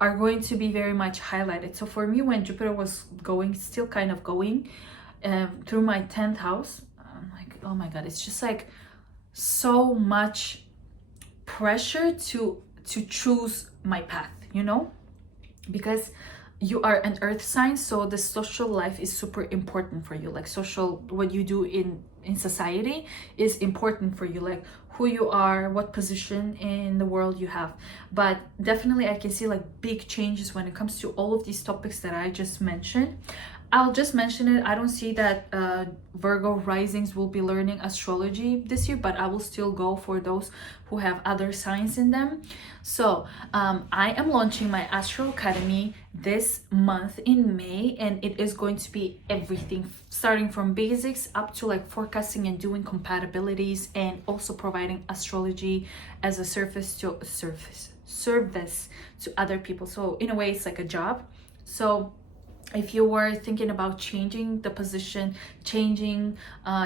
are going to be very much highlighted. So for me, when Jupiter was going, still kind of going through my 10th house, I'm like, oh my god, it's just like so much pressure to choose my path, you know, because you are an earth sign, so the social life is super important for you. Like social, what you do in society is important for you, like who you are, what position in the world you have. But definitely I can see like big changes when it comes to all of these topics that I just mentioned. I'll just mention it. I don't see that Virgo risings will be learning astrology this year, but I will still go for those who have other signs in them. So I am launching my Astro Academy this month in May, and it is going to be everything starting from basics up to like forecasting and doing compatibilities, and also providing astrology as a service to other people. So in a way, it's like a job. So if you were thinking about changing the position, changing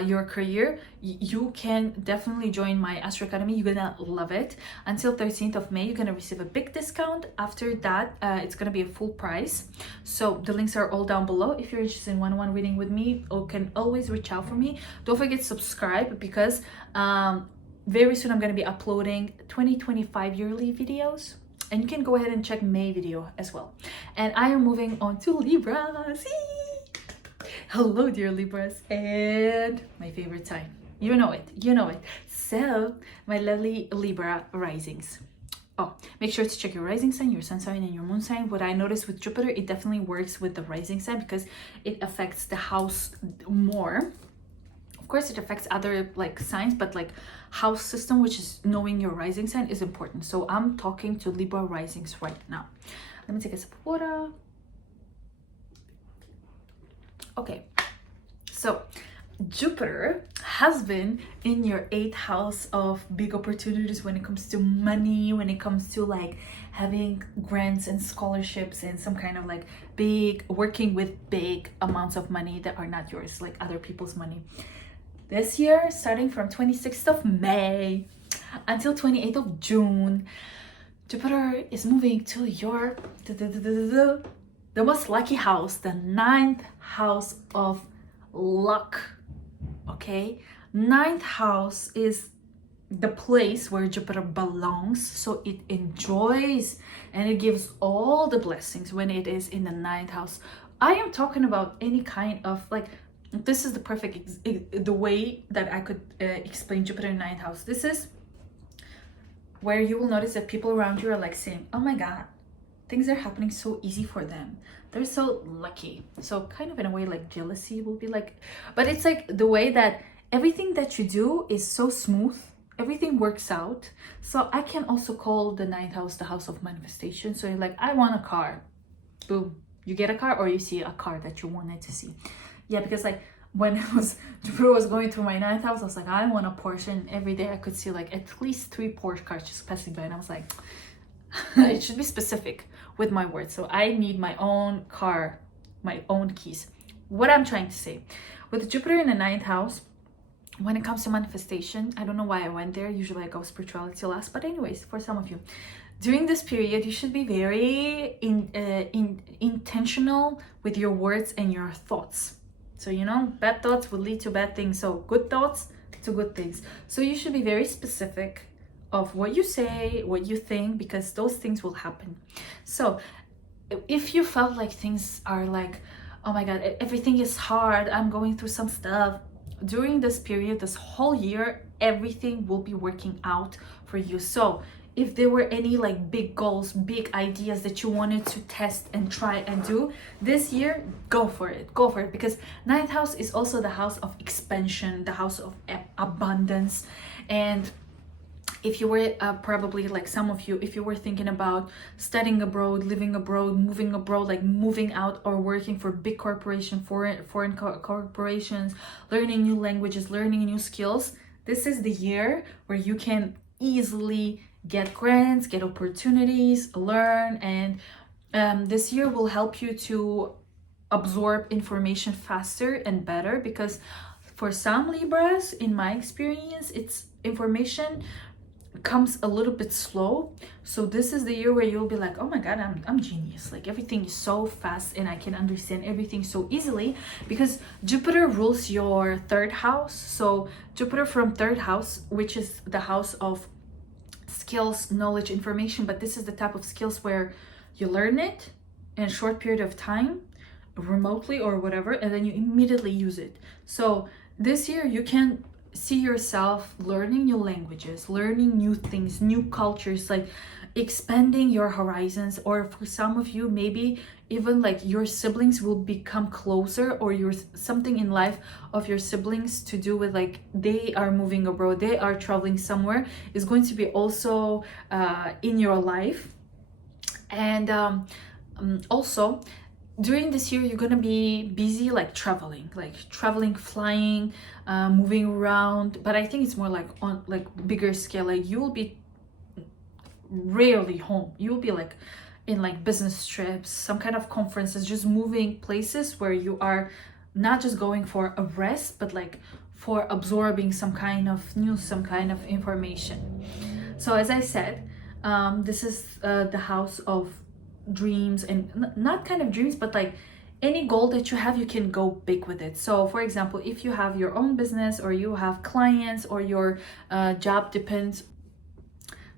your career, you can definitely join my Astro Academy. You're gonna love it. Until 13th of May, you're gonna receive a big discount. After that, it's gonna be a full price. So the links are all down below. If you're interested in one-on-one reading with me, you can always reach out for me. Don't forget to subscribe, because very soon I'm gonna be uploading 2025 yearly videos. And you can go ahead and check May video as well. And I am moving on to Libras. Hello, dear Libras, and my favorite sign. You know it. So, my lovely Libra risings. Oh, make sure to check your rising sign, your sun sign, and your moon sign. What I noticed with Jupiter, it definitely works with the rising sign because it affects the house more. Of course, it affects other like signs, but like house system, which is knowing your rising sign, is important. So I'm talking to Libra risings right now. Let me take a sip of water. Okay, so Jupiter has been in your 8th house of big opportunities when it comes to money, when it comes to like having grants and scholarships and some kind of like big, working with big amounts of money that are not yours, like other people's money. This year, starting from 26th of May until 28th of June, Jupiter is moving to your the most lucky house, the 9th house of luck. Okay, 9th house is the place where Jupiter belongs, so it enjoys and it gives all the blessings when it is in the 9th house. I am talking about any kind of like, this is the perfect the way that I could explain Jupiter in 9th house. This is where you will notice that people around you are like saying, oh my god, things are happening so easy for them, they're so lucky. So kind of in a way like jealousy will be like, but it's like the way that everything that you do is so smooth, everything works out. So I can also call the ninth house the house of manifestation. So you're like, I want a car, boom, you get a car, or you see a car that you wanted to see. Yeah, because like when Jupiter was going through my ninth house, I was like, I want a Porsche, and every day I could see like at least 3 Porsche cars just passing by, and I was like, it should be specific with my words. So I need my own car, my own keys. What I'm trying to say, with Jupiter in the ninth house, when it comes to manifestation, I don't know why I went there. Usually I go spirituality last, but anyways, for some of you, during this period, you should be very intentional with your words and your thoughts. So, you know, bad thoughts will lead to bad things. So good thoughts to good things. So you should be very specific of what you say, what you think, because those things will happen. So if you felt like things are like, oh my God, everything is hard, I'm going through some stuff, during this period, this whole year, everything will be working out for you. So if there were any like big goals, big ideas that you wanted to test and try and do this year, go for it, because ninth house is also the house of expansion, the house of abundance. And if you were probably like some of you, if you were thinking about studying abroad, living abroad, like moving out or working for big corporation, foreign corporations, learning new languages, learning new skills, this is the year where you can easily get grants, get opportunities, learn. And this year will help you to absorb information faster and better, because for some Libras, in my experience, it's information comes a little bit slow. So this is the year where you'll be like, oh my God, I'm genius, like everything is so fast and I can understand everything so easily, because Jupiter rules your third house. So Jupiter from third house, which is the house of skills, knowledge, information, but this is the type of skills where you learn it in a short period of time, remotely or whatever, and then you immediately use it. So this year you can see yourself learning new languages, learning new things, new cultures, like expanding your horizons. Or for some of you, maybe even like your siblings will become closer, or your something in life of your siblings to do with like they are moving abroad, they are traveling somewhere, is going to be also in your life. And also during this year, you're gonna be busy like traveling, flying, moving around. But I think it's more like on like bigger scale. Like you will be rarely home. You'll be like in like business trips, some kind of conferences, just moving places where you are not just going for a rest, but like for absorbing some kind of news, some kind of information. So as I said, this is the house of dreams, and not kind of dreams, but like any goal that you have, you can go big with it. So for example, if you have your own business, or you have clients, or your job depends.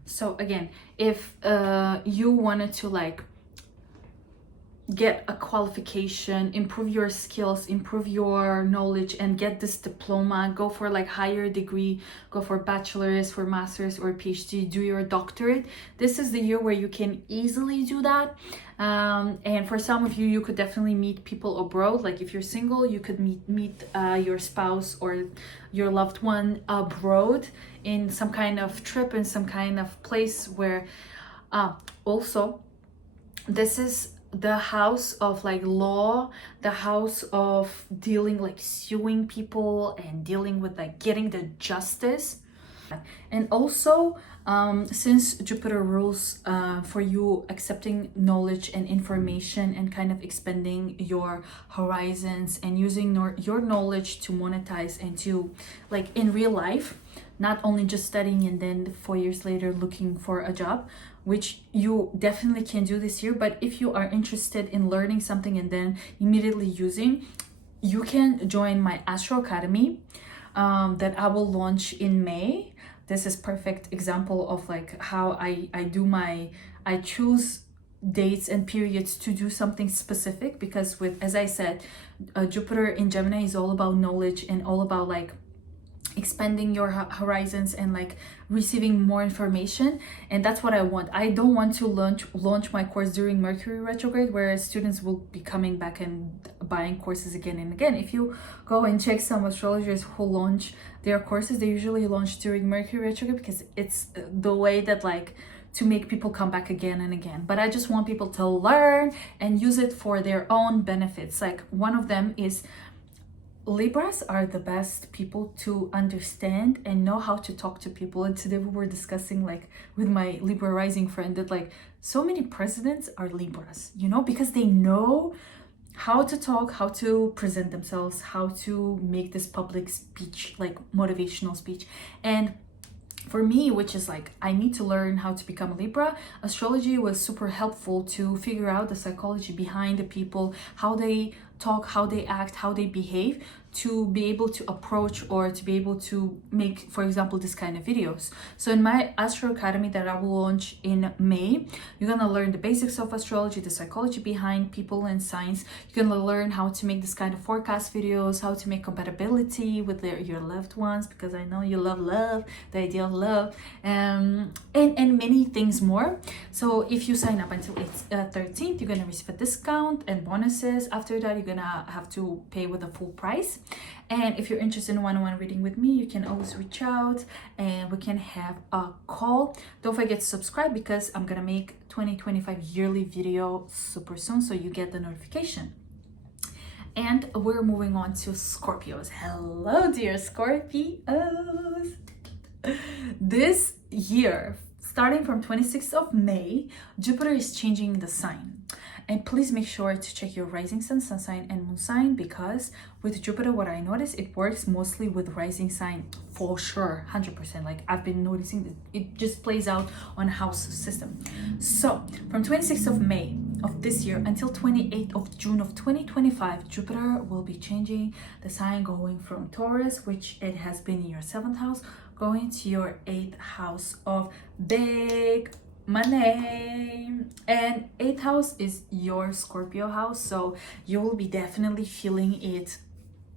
So again, if you wanted to like get a qualification, improve your skills, improve your knowledge, and get this diploma, go for like higher degree, go for bachelor's, for master's, or PhD, do your doctorate, this is the year where you can easily do that. And for some of you, you could definitely meet people abroad. Like if you're single, you could meet your spouse or your loved one abroad in some kind of trip, in some kind of place where also this is the house of like law, the house of dealing, like suing people and dealing with like getting the justice. And also since Jupiter rules for you accepting knowledge and information and kind of expanding your horizons and using your knowledge to monetize and to like in real life, not only just studying and then 4 years later looking for a job, which you definitely can do this year. But if you are interested in learning something and then immediately using, you can join my Astro Academy that I will launch in May. This is perfect example of like how I choose dates and periods to do something specific, because with, as I said, Jupiter in Gemini is all about knowledge and all about like expanding your horizons and like receiving more information. And that's what I want. I don't want to launch my course during Mercury retrograde, where students will be coming back and buying courses again and again. If you go and check some astrologers who launch their courses, they usually launch during Mercury retrograde because it's the way that like to make people come back again and again. But I just want people to learn and use it for their own benefits. Like one of them is Libras are the best people to understand and know how to talk to people. And today we were discussing like with my Libra rising friend that like so many presidents are Libras, you know, because they know how to talk, how to present themselves, how to make this public speech, like motivational speech. And for me, which is like, I need to learn how to become a Libra, astrology was super helpful to figure out the psychology behind the people, how they talk, how they act, how they behave, to be able to approach or to be able to make, for example, this kind of videos. So in my Astro Academy that I will launch in May, you're gonna learn the basics of astrology, the psychology behind people and signs. You're gonna learn how to make this kind of forecast videos, how to make compatibility with your loved ones, because I know you love love, the idea of love, and many things more. So if you sign up until 13th, you're gonna receive a discount and bonuses. After that, you're gonna have to pay with a full price. And if you're interested in one-on-one reading with me, you can always reach out and we can have a call. Don't forget to subscribe because I'm gonna make 2025 yearly video super soon, so you get the notification. And we're moving on to Scorpios. Hello, dear Scorpios. This year, starting from 26th of May, Jupiter is changing the sign. And please make sure to check your rising sun, sun sign, and moon sign, because with Jupiter, what I notice, it works mostly with rising sign for sure, 100%. Like I've been noticing that it just plays out on house system. So from 26th of May of this year until 28th of June of 2025, Jupiter will be changing the sign, going from Taurus, which it has been in your 7th house, going to your 8th house of big money. And 8th house is your Scorpio house, so you will be definitely feeling it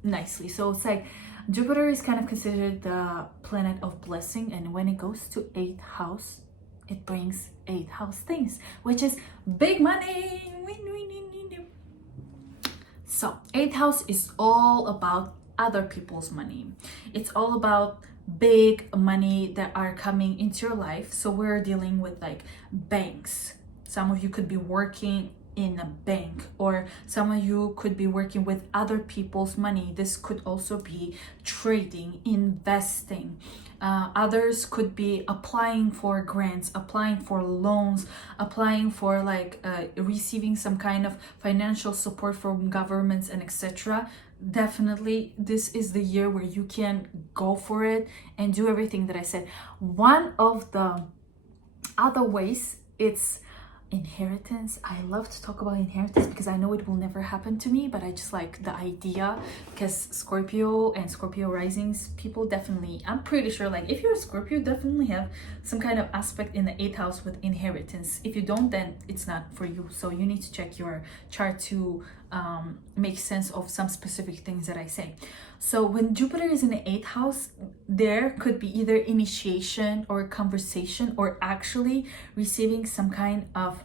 nicely. So it's like Jupiter is kind of considered the planet of blessing, and when it goes to 8th house, it brings 8th house things, which is big money. So 8th house is all about other people's money. It's all about big money that are coming into your life. So we're dealing with like banks. Some of you could be working in a bank, or some of you could be working with other people's money. This could also be trading, investing. Others could be applying for grants, applying for loans, applying for like receiving some kind of financial support from governments and etc. Definitely this is the year where you can go for it and do everything that I said. One of the other ways, it's inheritance. I love to talk about inheritance because I know it will never happen to me, but I just like the idea, because Scorpio and Scorpio risings people definitely, I'm pretty sure, like if you're a Scorpio, definitely have some kind of aspect in the 8th house with inheritance. If you don't, then it's not for you. So you need to check your chart to make sense of some specific things that I say. So when Jupiter is in the 8th house, there could be either initiation or conversation or actually receiving some kind of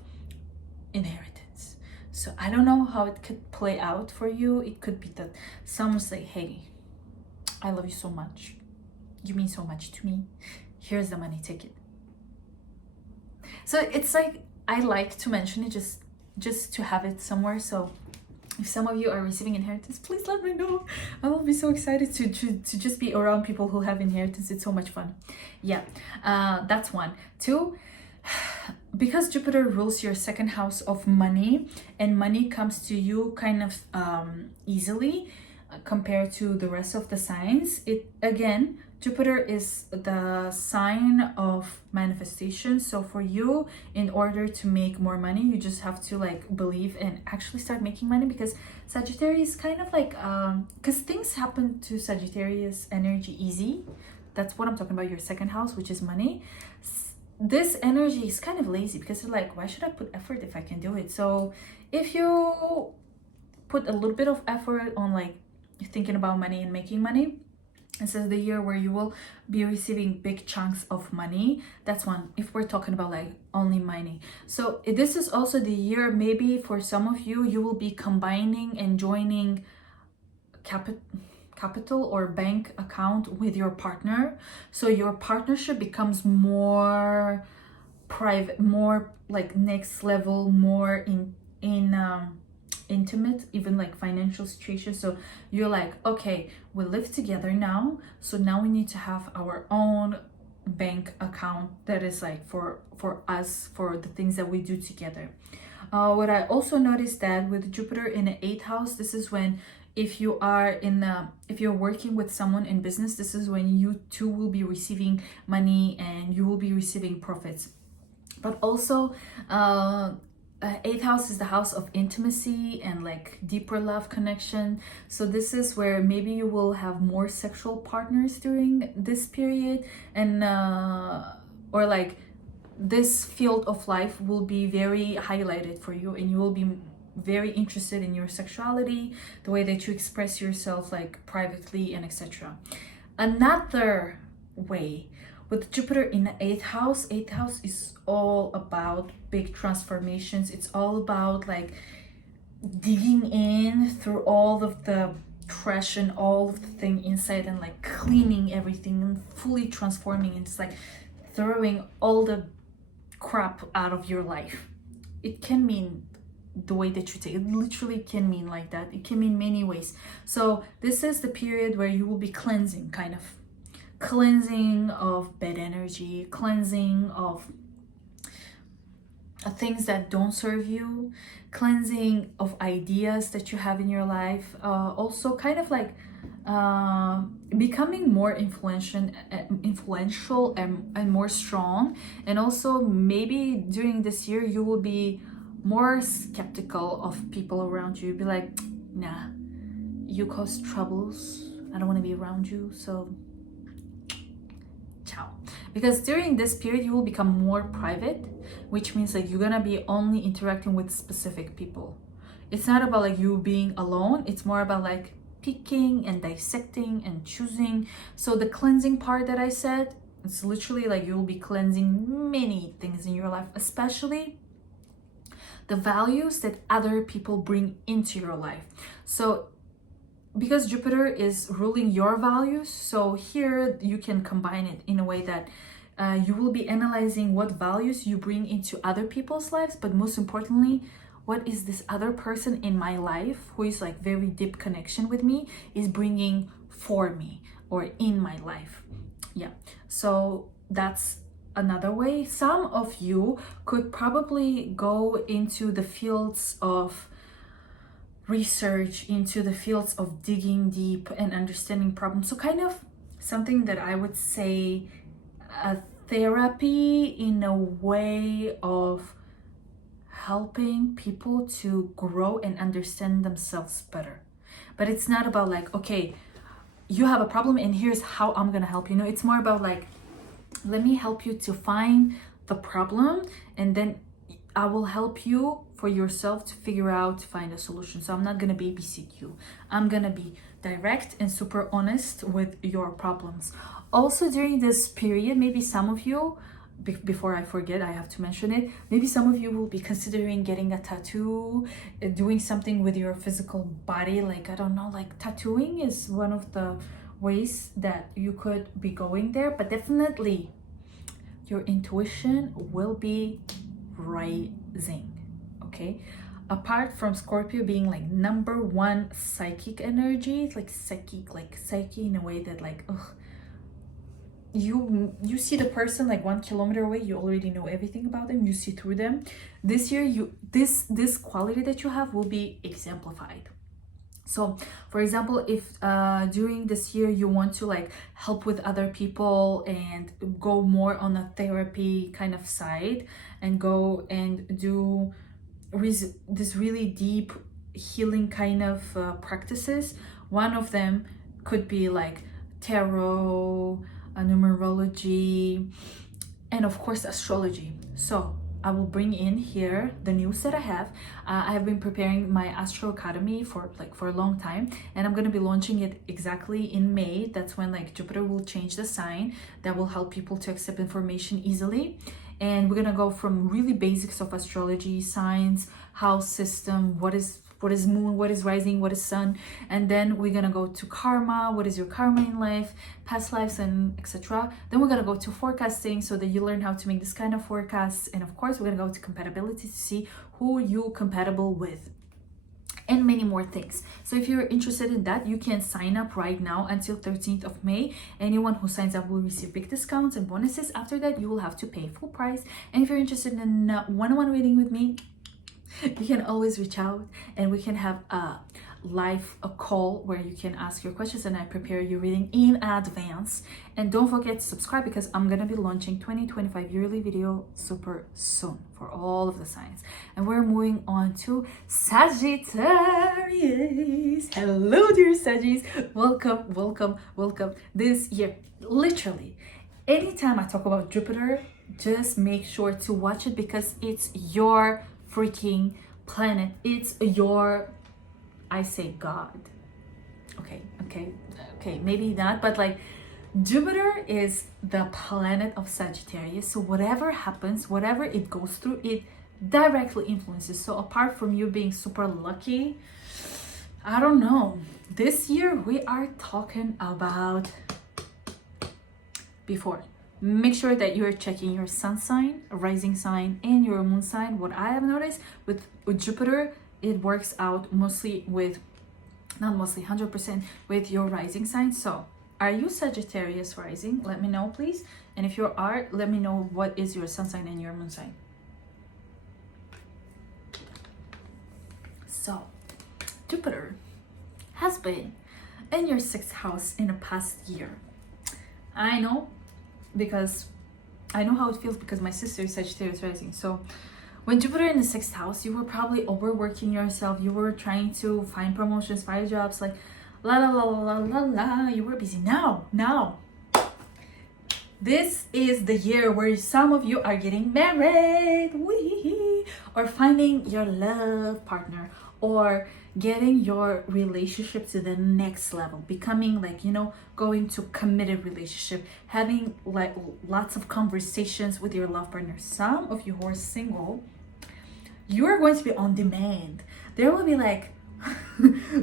inheritance. So I don't know how it could play out for you. It could be that someone say, hey, I love you so much. You mean so much to me. Here's the money, take it. So it's like, I like to mention it just to have it somewhere. So if some of you are receiving inheritance, please let me know. I will be so excited to just be around people who have inheritance. It's so much fun. Yeah, that's one. Two, because Jupiter rules your 2nd house of money, and money comes to you kind of easily compared to the rest of the signs. It again, Jupiter is the sign of manifestation. So for you, in order to make more money, you just have to like believe and actually start making money, because Sagittarius kind of like because things happen to Sagittarius energy easy. That's what I'm talking about, your 2nd house, which is money. This energy is kind of lazy because it's like, why should I put effort if I can do it? So if you put a little bit of effort on like thinking about money and making money, It says the year where you will be receiving big chunks of money. That's one, if we're talking about like only money. So this is also the year, maybe for some of you, you will be combining and joining capital or bank account with your partner. So your partnership becomes more private, more like next level, more intimate, even like financial situation. So you're like, okay, we live together now, so now we need to have our own bank account that is like for us, for the things that we do together. What I also noticed that with Jupiter in the 8th house, this is when, if you are if you're working with someone in business, this is when you too will be receiving money and you will be receiving profits. But also 8th house is the house of intimacy and like deeper love connection. So this is where maybe you will have more sexual partners during this period, and or like this field of life will be very highlighted for you, and you will be very interested in your sexuality, the way that you express yourself like privately and etc. Another way, with Jupiter in the 8th house is all about big transformations. It's all about like digging in through all of the trash and all of the thing inside, and like cleaning everything and fully transforming. It's like throwing all the crap out of your life. It can mean the way that you take it, literally can mean like that. It can mean many ways. So this is the period where you will be cleansing, kind of cleansing of bad energy, cleansing of things that don't serve you, cleansing of ideas that you have in your life, also kind of like becoming more influential and more strong. And also maybe during this year you will be more skeptical of people around you. You'll be like, nah, you cause troubles, I don't want to be around you, so ciao. Because during this period you will become more private, which means like you're gonna be only interacting with specific people. It's not about like you being alone, it's more about like picking and dissecting and choosing. So the cleansing part that I said, it's literally like you will be cleansing many things in your life, especially the values that other people bring into your life. So because Jupiter is ruling your values, so here you can combine it in a way that you will be analyzing what values you bring into other people's lives, but most importantly, what is this other person in my life who is like very deep connection with me is bringing for me or in my life. Yeah, so that's another way. Some of you could probably go into the fields of research, into the fields of digging deep and understanding problems. So kind of something that I would say a therapy in a way of helping people to grow and understand themselves better. But it's not about like, okay, you have a problem and here's how I'm gonna help you. No, it's more about like, let me help you to find the problem, and then I will help you for yourself to figure out, to find a solution. So I'm not gonna babysit you. I'm gonna be direct and super honest with your problems. Also during this period, maybe some of you, before I forget, I have to mention it, maybe some of you will be considering getting a tattoo, doing something with your physical body. Like, I don't know, like tattooing is one of the ways that you could be going there. But definitely your intuition will be rising, okay? Apart from Scorpio being like #1 psychic energy, like psyche in a way that like, ugh, you see the person like 1 kilometer away, you already know everything about them, you see through them. This year this quality that you have will be exemplified. So for example, if during this year you want to like help with other people and go more on a therapy kind of side and go and do this really deep healing kind of practices, one of them could be like tarot, numerology, and of course astrology. So I will bring in here the news that I have. I have been preparing my Astro Academy for a long time, and I'm going to be launching it exactly in May. That's when like Jupiter will change the sign. That will help people to accept information easily. And we're going to go from really basics of astrology, signs, house system, what is moon, what is rising, what is sun, and then we're gonna go to karma, what is your karma in life, past lives, and etc. Then we're gonna go to forecasting so that you learn how to make this kind of forecasts, and of course we're gonna go to compatibility to see who you're compatible with, and many more things. So if you're interested in that, you can sign up right now until 13th of May. Anyone who signs up will receive big discounts and bonuses. After that, you will have to pay full price. And if you're interested in a one-on-one reading with me, you can always reach out and we can have a call where you can ask your questions and I prepare your reading in advance. And don't forget to subscribe because I'm gonna be launching 2025 yearly video super soon for all of the signs. And we're moving on to Sagittarius. Hello dear Saggies, welcome. This year, literally anytime I talk about Jupiter, just make sure to watch it because it's your freaking planet. It's your, I say God. Okay, maybe not, but like Jupiter is the planet of Sagittarius. So whatever happens, whatever it goes through, it directly influences. So apart from you being super lucky, I don't know. This year we are talking about before. Make sure that you're checking your sun sign, rising sign, and your moon sign. What I have noticed with Jupiter, it works out mostly with, not mostly, 100% with your rising sign. So are you Sagittarius rising? Let me know, please. And if you are, let me know what is your sun sign and your moon sign. So Jupiter has been in your 6th house in the past year. I know, because I know how it feels because my sister is Sagittarius rising. So when Jupiter in the 6th house, you were probably overworking yourself. You were trying to find promotions, find jobs, like la la la la la la. You were busy. Now, this is the year where some of you are getting married, wee, or finding your love partner, or getting your relationship to the next level, becoming like, you know, going to committed relationship, having like lots of conversations with your love partner. Some of you who are single, you are going to be on demand. There will be like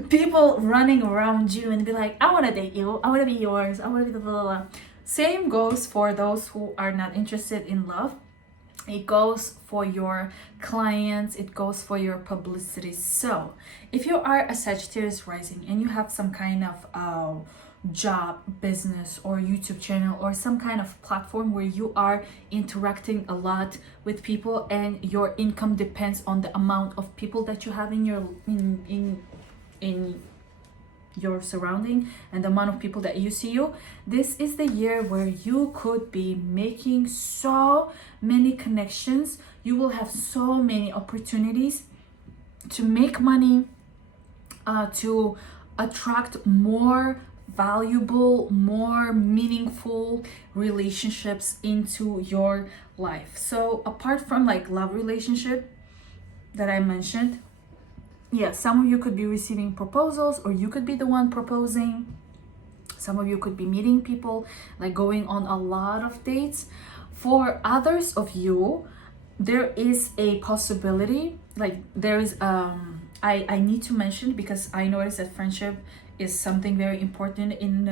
people running around you and be like, I want to date you, I want to be yours, I want to be blah, blah, blah. Same goes for those who are not interested in love. It goes for your clients, it goes for your publicity. So if you are a Sagittarius rising and you have some kind of job, business, or YouTube channel, or some kind of platform where you are interacting a lot with people and your income depends on the amount of people that you have in your in your surrounding and the amount of people that you see you, this is the year where you could be making so many connections. You will have so many opportunities to make money, to attract more valuable, more meaningful relationships into your life. So apart from like love relationship that I mentioned, yeah, some of you could be receiving proposals, or you could be the one proposing. Some of you could be meeting people, like going on a lot of dates. For others of you, there is a possibility, like there is I need to mention because I noticed that friendship is something very important in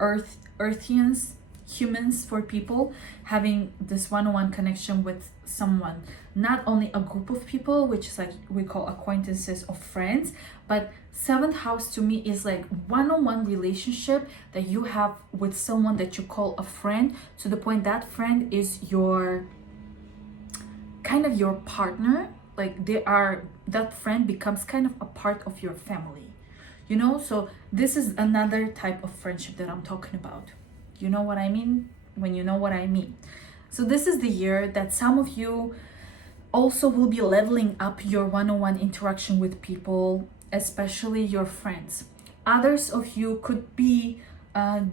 earthians, humans, for people having this one-on-one connection with someone, not only a group of people, which is like we call acquaintances or friends, but 7th house to me is like one-on-one relationship that you have with someone that you call a friend, to the point that friend is your kind of your partner. Like that friend becomes kind of a part of your family, you know. So this is another type of friendship that I'm talking about. You know what I mean when you know what I mean. So this is the year that some of you also will be leveling up your one-on-one interaction with people, especially your friends. Others of you could be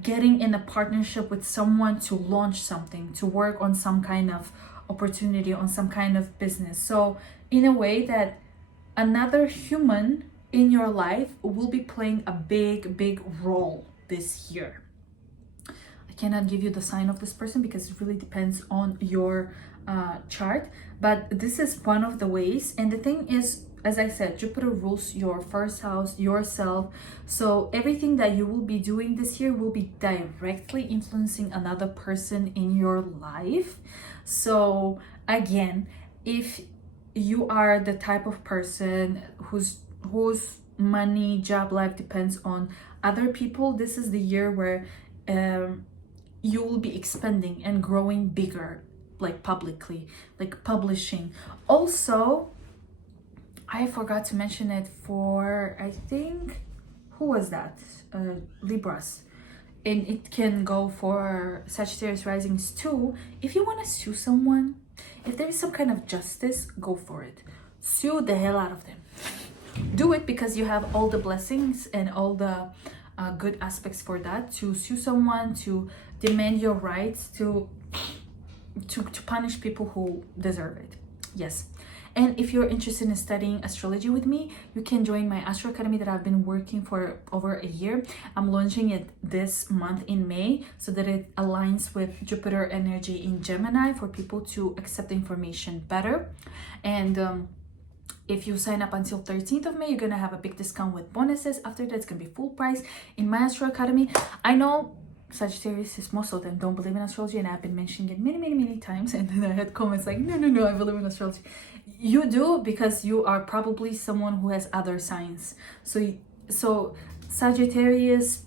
getting in a partnership with someone to launch something, to work on some kind of opportunity, on some kind of business. So in a way that another human in your life will be playing a big role this year. I cannot give you the sign of this person because it really depends on your chart, but this is one of the ways. And the thing is, as I said, Jupiter rules your first house, yourself. So everything that you will be doing this year will be directly influencing another person in your life. So again, if you are the type of person whose money, job, life depends on other people, this is the year where you will be expanding and growing bigger, like publicly, like publishing. Also, I forgot to mention it for, I think, who was that? Libras. And it can go for Sagittarius risings too. If you want to sue someone, if there is some kind of justice, go for it. Sue the hell out of them. Do it because you have all the blessings and all the good aspects for that. To sue someone, to demand your rights, to punish people who deserve it. Yes. And if you're interested in studying astrology with me, you can join my Astro Academy that I've been working for over a year. I'm launching it this month in May so that it aligns with Jupiter energy in Gemini for people to accept the information better. And if you sign up until 13th of May, you're going to have a big discount with bonuses. After that, it's going to be full price in my Astro Academy. I know Sagittarius is, most of them don't believe in astrology, and I've been mentioning it many times, and then I had comments like, no, I believe in astrology. You do because you are probably someone who has other signs. So Sagittarius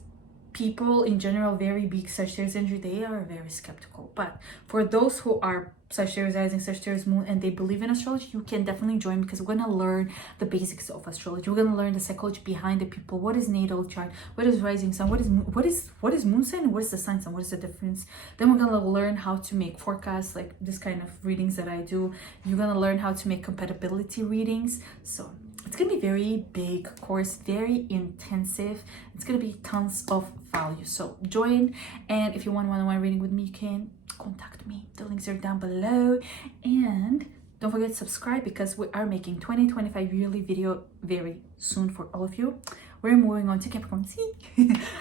people in general, very big Sagittarius energy, they are very skeptical. But for those who are Sagittarius rising, Sagittarius moon, and they believe in astrology, you can definitely join because we're going to learn the basics of astrology. We're going to learn the psychology behind the people. What is natal chart? What is rising sign? What is moon sign? What is the sun sign? What is the difference? Then we're going to learn how to make forecasts, like this kind of readings that I do. You're going to learn how to make compatibility readings. So it's going to be very big course, very intensive. It's going to be tons of value. So join, and if you want one-on-one reading with me, you can contact me. The links are down below. And don't forget to subscribe because we are making 2025 yearly video very soon for all of you. We're moving on to Capricorn. See?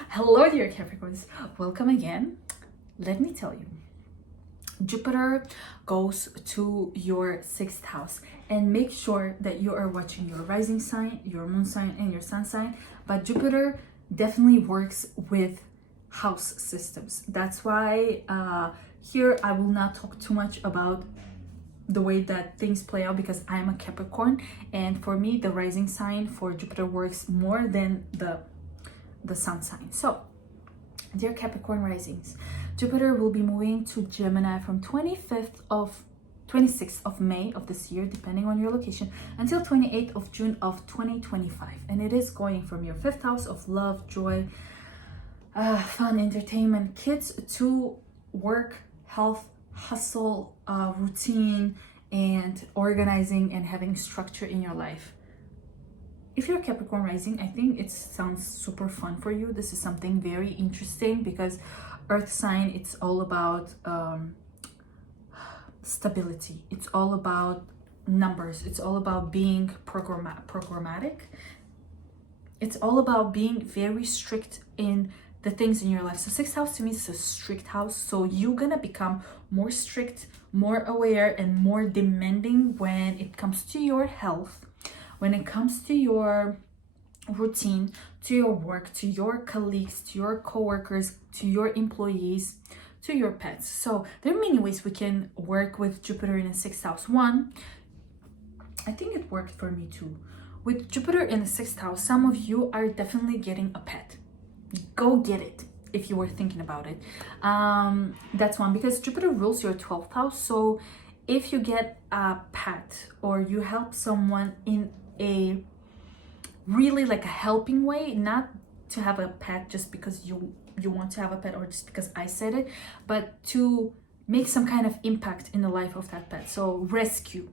Hello dear Capricorns. Welcome again. Let me tell you, Jupiter goes to your 6th house, and make sure that you are watching your rising sign, your moon sign, and your sun sign. But Jupiter definitely works with house systems. That's why here I will not talk too much about the way that things play out because I'm a Capricorn, and for me the rising sign for Jupiter works more than the sun sign. So dear Capricorn risings, Jupiter will be moving to Gemini from 26th of May of this year, depending on your location, until 28th of June of 2025. And it is going from your 5th house of love, joy, fun, entertainment, kids, to work, health, hustle, routine, and organizing and having structure in your life. If you're Capricorn rising, I think it sounds super fun for you. This is something very interesting because Earth sign, it's all about stability. It's all about numbers. It's all about being programmatic. It's all about being very strict in the things in your life. So 6th house to me is a strict house. So you're gonna become more strict, more aware, and more demanding when it comes to your health, when it comes to your routine, to your work, to your colleagues, to your co-workers, to your employees, to your pets. So there are many ways we can work with Jupiter in the 6th house. One, I think it worked for me too. With Jupiter in the 6th house, some of you are definitely getting a pet. Go get it if you were thinking about it. That's one, because Jupiter rules your 12th house. So if you get a pet or you help someone in a really like a helping way, not to have a pet just because you want to have a pet or just because I said it, but to make some kind of impact in the life of that pet. So rescue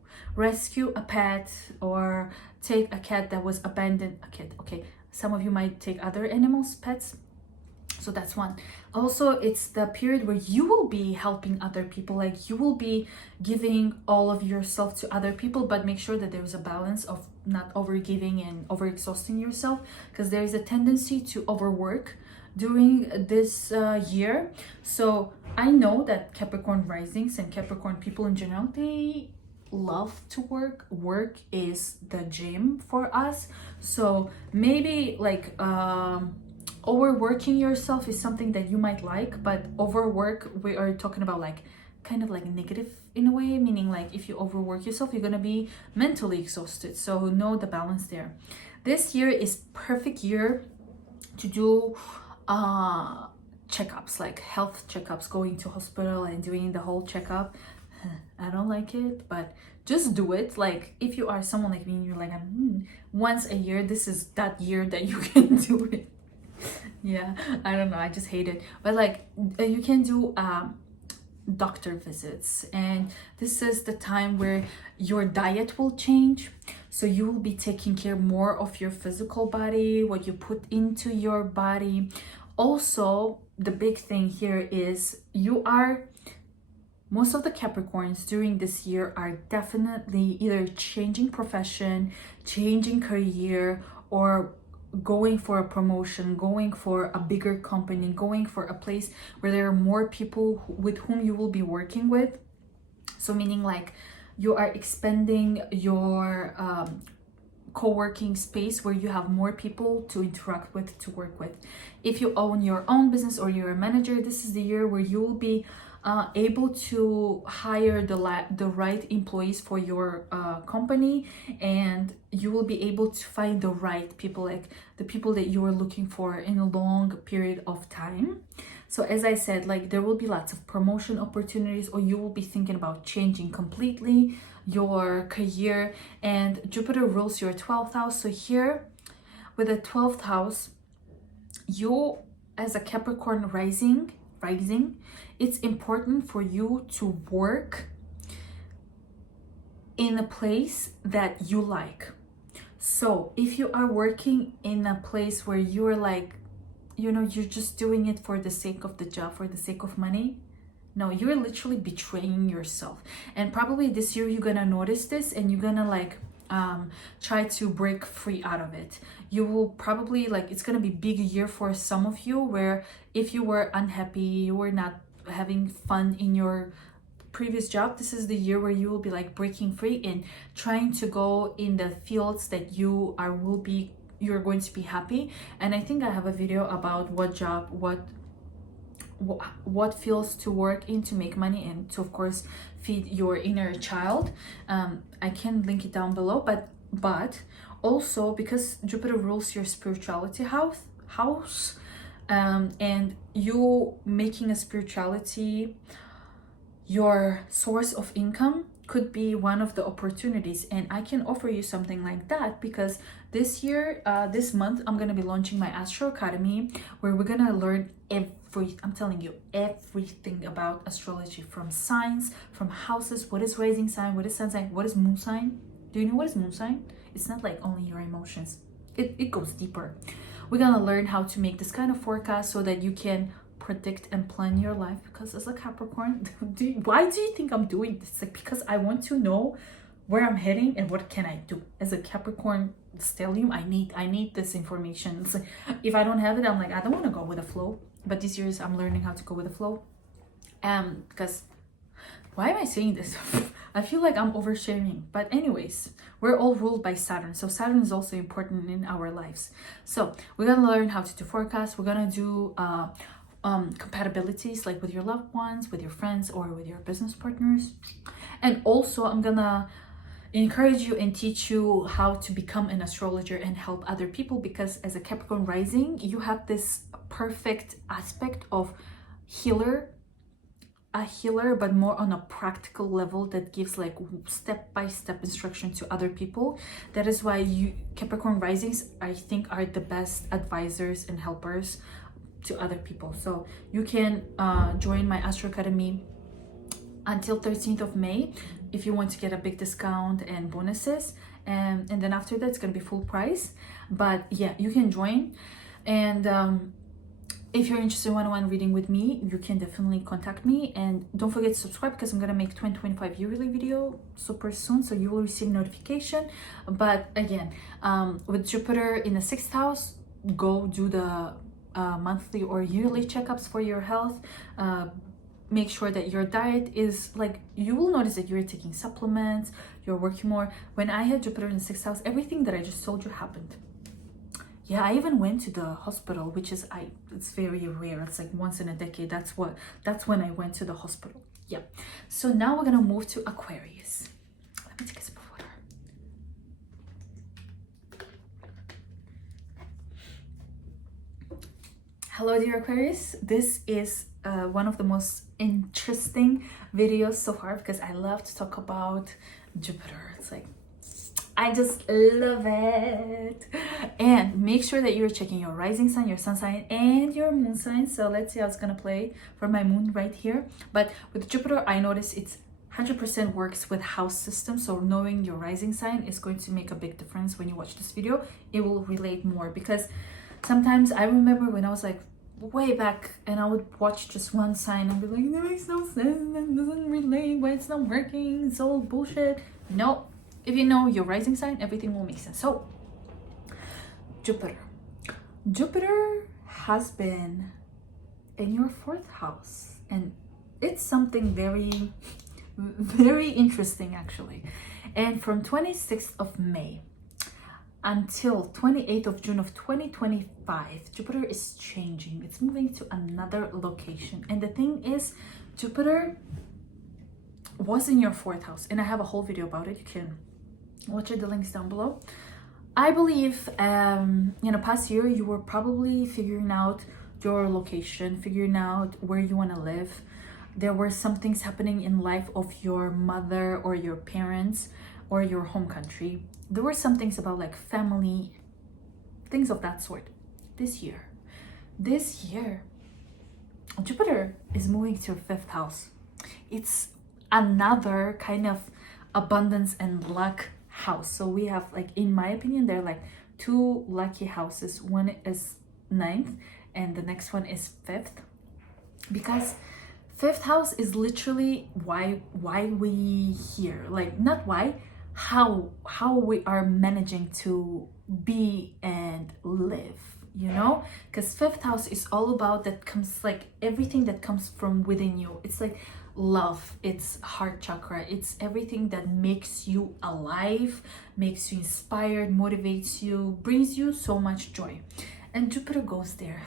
a pet, or take a cat that was abandoned. A cat, okay, some of you might take other animals, pets, So that's one. Also, it's the period where you will be helping other people, like you will be giving all of yourself to other people, but make sure that there's a balance of not overgiving and overexhausting yourself, because there is a tendency to overwork during this year. So I know that Capricorn risings and Capricorn people in general, they love to work. Work is the gym for us. So maybe like overworking yourself is something that you might like, but overwork, we are talking about like kind of like negative in a way, meaning like if you overwork yourself, you're gonna be mentally exhausted. So know the balance there. This year is perfect year to do checkups, like health checkups, going to hospital and doing the whole checkup. I don't like it, but just do it. Like if you are someone like me and you're like, once a year, this is that year that you can do it. Yeah, I don't know, I just hate it. But like you can do doctor visits, and this is the time where your diet will change. So you will be taking care more of your physical body, what you put into your body. Also, the big thing here is most of the Capricorns during this year are definitely either changing profession, changing career, or going for a promotion, going for a bigger company, going for a place where there are more people with whom you will be working with. So meaning like you are expanding your co-working space where you have more people to interact with, to work with. If you own your own business or you're a manager, this is the year where you will be able to hire the right employees for your company, and you will be able to find the right people, like the people that you are looking for in a long period of time. So as I said, like there will be lots of promotion opportunities, or you will be thinking about changing completely your career. And Jupiter rules your 12th house. So here with the 12th house, you as a Capricorn rising, it's important for you to work in a place that you like. So if you are working in a place where you're like, you know, you're just doing it for the sake of the job, for the sake of money, no, you're literally betraying yourself. And probably this year you're gonna notice this, and you're gonna like try to break free out of it. You will probably like, it's gonna be big year for some of you, where if you were unhappy, you were not having fun in your previous job, this is the year where you will be like breaking free and trying to go in the fields that you're going to be happy. And I think I have a video about what job, what fields to work in to make money and to of course feed your inner child. I can link it down below, but also because Jupiter rules your spirituality house, and you making a spirituality your source of income could be one of the opportunities. And I can offer you something like that, because this year, this month, I'm gonna be launching my Astro Academy, where we're gonna learn I'm telling you, everything about astrology, from signs, from houses, what is rising sign, what is sun sign, what is moon sign. Do you know what is moon sign? It's not like only your emotions, it goes deeper. We're gonna learn how to make this kind of forecast so that you can predict and plan your life. Because as a Capricorn, why do you think I'm doing this? Like, because I want to know where I'm heading and what can I do. As a Capricorn stellium, I need this information. So if I don't have it, I'm like, I don't want to go with the flow. But this year I'm learning how to go with the flow. Because why am I saying this? I feel like I'm oversharing. But anyways, we're all ruled by Saturn. So Saturn is also important in our lives. So we're gonna learn how to do forecasts. We're gonna do compatibilities, like with your loved ones, with your friends, or with your business partners. And also I'm gonna encourage you and teach you how to become an astrologer and help other people, because as a Capricorn rising, you have this perfect aspect of a healer, but more on a practical level, that gives like step-by-step instruction to other people. That is why you Capricorn risings, I think, are the best advisors and helpers to other people. So you can join my Astro Academy until 13th of May if you want to get a big discount and bonuses, and then after that it's gonna be full price. But yeah, you can join. And if you're interested in one-on-one reading with me, you can definitely contact me, and don't forget to subscribe because I'm gonna make 2025 yearly video super soon, so you will receive notification. But again, with Jupiter in the 6th house, go do the monthly or yearly checkups for your health. Make sure that your diet is like, you will notice that you're taking supplements, you're working more. When I had Jupiter in the 6th house, everything that I just told you happened. Yeah, I even went to the hospital, which is it's very rare. It's like once in a decade. That's when I went to the hospital. Yeah. So now we're gonna move to Aquarius. Let me take a sip of water. Hello, dear Aquarius. This is one of the most interesting videos so far because I love to talk about Jupiter. It's like, I just love it. And make sure that you're checking your rising sign, your sun sign, and your moon sign. So let's see how it's gonna play for my moon right here. But with Jupiter, I notice it's 100% works with house system. So knowing your rising sign is going to make a big difference when you watch this video. It will relate more because sometimes I remember when I was like way back and I would watch just one sign and be like, that makes no sense, that doesn't relate, why it's not working, it's all bullshit. No. If you know your rising sign, everything will make sense. So, Jupiter has been in your 4th house, and it's something very, very interesting actually. And from 26th of May until 28th of June of 2025, Jupiter is changing. It's moving to another location. And the thing is, Jupiter was in your 4th house, and I have a whole video about it. You can watch it, the links down below. I believe in the past year you were probably figuring out your location, figuring out where you want to live. There were some things happening in life of your mother or your parents or your home country. There were some things about like family, things of that sort. This year Jupiter is moving to your 5th house. It's another kind of abundance and luck house. So we have, like, in my opinion, there are like 2 lucky houses. One is 9th and the next one is 5th, because 5th house is literally why we here, like, not why, how we are managing to be and live, you know, because 5th house is all about that comes, like, everything that comes from within you. It's like love, it's heart chakra, it's everything that makes you alive, makes you inspired, motivates you, brings you so much joy. And Jupiter goes there.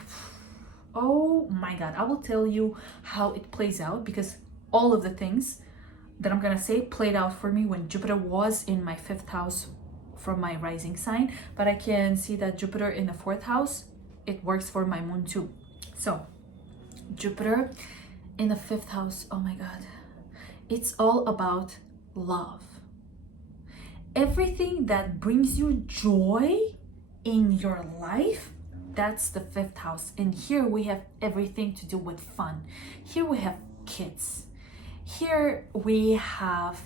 Oh my god, I will tell you how it plays out, because all of the things that I'm gonna say played out for me when Jupiter was in my 5th house from my rising sign. But I can see that Jupiter in the 4th house, it works for my moon too. So Jupiter in the 5th house, oh my god, it's all about love. Everything that brings you joy in your life, that's the 5th house. And here we have everything to do with fun. Here we have kids. Here we have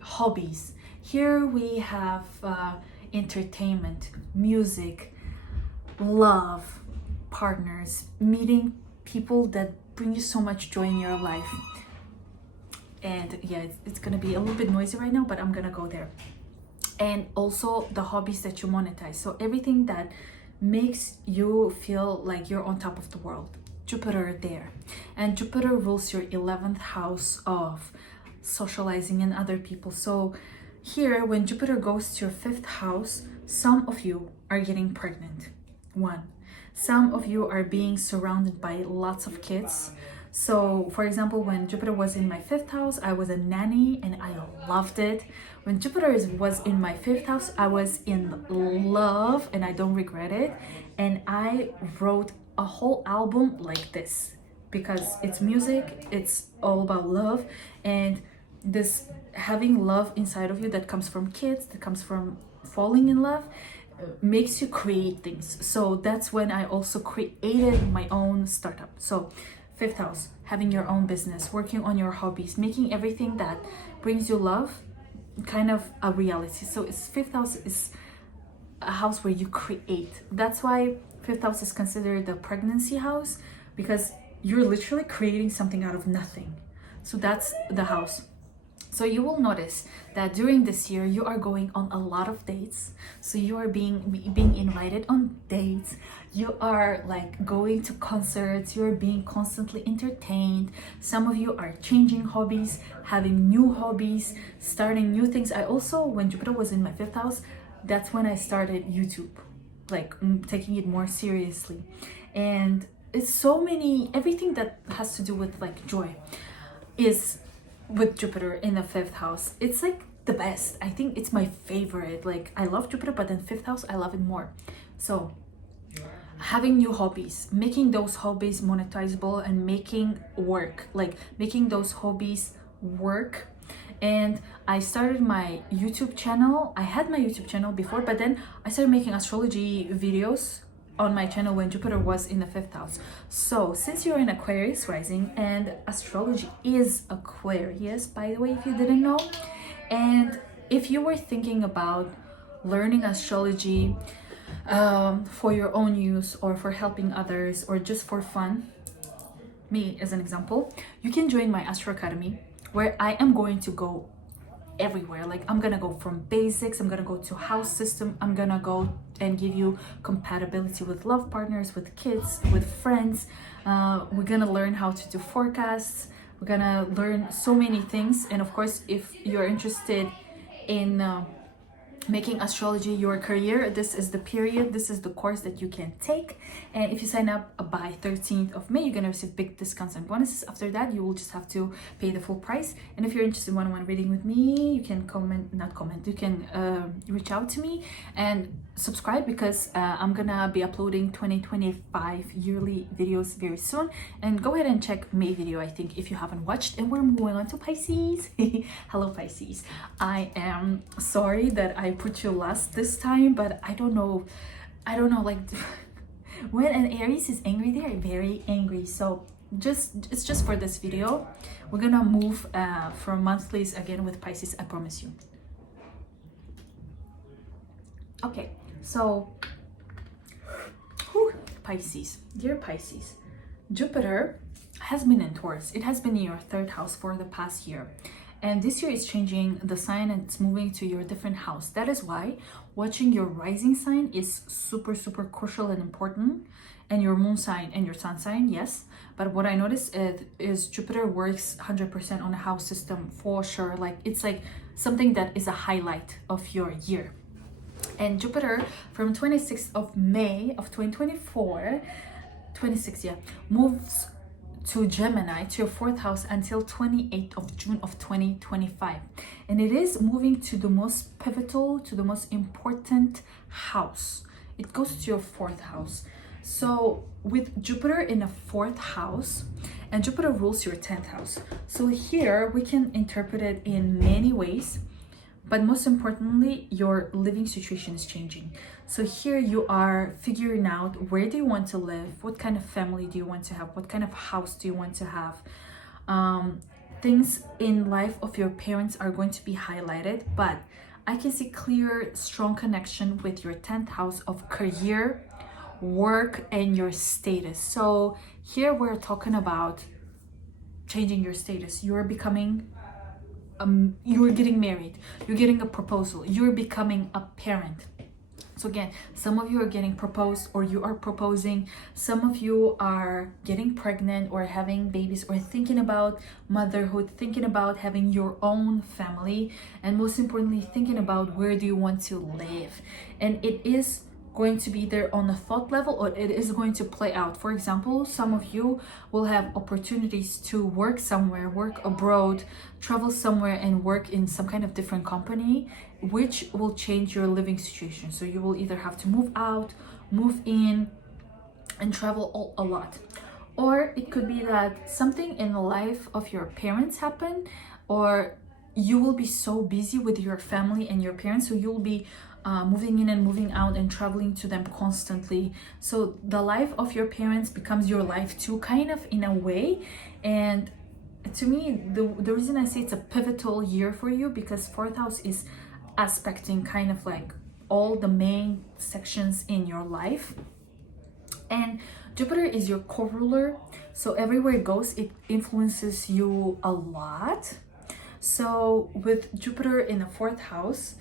hobbies. Here we have entertainment, music, love, partners, meeting people that bring you so much joy in your life. And yeah, it's gonna be a little bit noisy right now, but I'm gonna go there. And also the hobbies that you monetize. So everything that makes you feel like you're on top of the world. Jupiter there. And Jupiter rules your 11th house of socializing and other people. So here, when Jupiter goes to your 5th house, some of you are getting pregnant. 1. Some of you are being surrounded by lots of kids. So for example, when Jupiter was in my 5th house, I was a nanny and I loved it. When Jupiter was in my 5th house, I was in love and I don't regret it. And I wrote a whole album like this because it's music, it's all about love, and this having love inside of you that comes from kids, that comes from falling in love, makes you create things. So that's when I also created my own startup. So 5th house, having your own business, working on your hobbies, making everything that brings you love kind of a reality. So it's 5th house is a house where you create. That's why fifth house is considered the pregnancy house because you're literally creating something out of nothing. So that's the house. So you will notice that during this year you are going on a lot of dates. So you are being invited on dates. You are like going to concerts. You're being constantly entertained. Some of you are changing hobbies, having new hobbies, starting new things. I also, when Jupiter was in my fifth house, that's when I started YouTube, like taking it more seriously. And it's so many, everything that has to do with like joy is with Jupiter in the fifth house. It's like the best. I think it's my favorite. Like I love Jupiter, but then fifth house I love it more. So having new hobbies, making those hobbies monetizable, and making those hobbies work. And I started my YouTube channel. I had my YouTube channel before, but then I started making astrology videos on my channel when Jupiter was in the fifth house. So since you're in Aquarius rising, and astrology is Aquarius, by the way, if you didn't know, and if you were thinking about learning astrology for your own use or for helping others or just for fun, me as an example, you can join my Astro Academy, where I am going to go everywhere. Like I'm gonna go from basics, I'm gonna go to house system, I'm gonna go and give you compatibility with love partners, with kids, with friends. We're gonna learn how to do forecasts. We're gonna learn so many things. And of course, if you're interested in making astrology your career, this is the period, this is the course that you can take. And if you sign up by 13th of May, you're gonna receive big discounts and bonuses. After that, you will just have to pay the full price. And if you're interested in one-on-one reading with me, you can you can reach out to me and subscribe, because I'm gonna be uploading 2025 yearly videos very soon. And go ahead and check May video, I think, if you haven't watched. And we're moving on to Pisces. Hello Pisces. I am sorry that I put you last this time, but I don't know, like when an Aries is angry, they're very angry. So it's just for this video. We're gonna move from monthlies again with Pisces, I promise you. Okay, so Pisces, dear Pisces, Jupiter has been in Taurus. It has been in your third house for the past year. And this year is changing the sign and it's moving to your different house. That is why watching your rising sign is super, super crucial and important. And your moon sign and your sun sign, yes. But what I noticed is Jupiter works 100% on a house system for sure. Like it's like something that is a highlight of your year. And Jupiter from 26th of May of 2024, 26, yeah, moves to Gemini, to your fourth house, until 28th of June of 2025. And it is moving to the most pivotal, to the most important house. It goes to your fourth house. So with Jupiter in a fourth house, and Jupiter rules your 10th house. So here we can interpret it in many ways, but most importantly, your living situation is changing. So here you are figuring out, where do you want to live? What kind of family do you want to have? What kind of house do you want to have? Things in life of your parents are going to be highlighted, but I can see clear, strong connection with your 10th house of career, work, and your status. So here we're talking about changing your status. You're becoming you're getting married, you're getting a proposal, you're becoming a parent. So again, some of you are getting proposed, or you are proposing. Some of you are getting pregnant or having babies, or thinking about motherhood, thinking about having your own family, and most importantly, thinking about where do you want to live. And it is going to be there on a thought level, or it is going to play out. For example, some of you will have opportunities to work somewhere, work abroad, travel somewhere and work in some kind of different company, which will change your living situation. So you will either have to move out, move in, and travel a lot. Or it could be that something in the life of your parents happened, or you will be so busy with your family and your parents, so you'll be moving in and moving out and traveling to them constantly. So the life of your parents becomes your life too, kind of, in a way. And to me, the reason I say it's a pivotal year for you, because fourth house is aspecting kind of like all the main sections in your life. And Jupiter is your co-ruler, so everywhere it goes, it influences you a lot. So with Jupiter in the 4th house,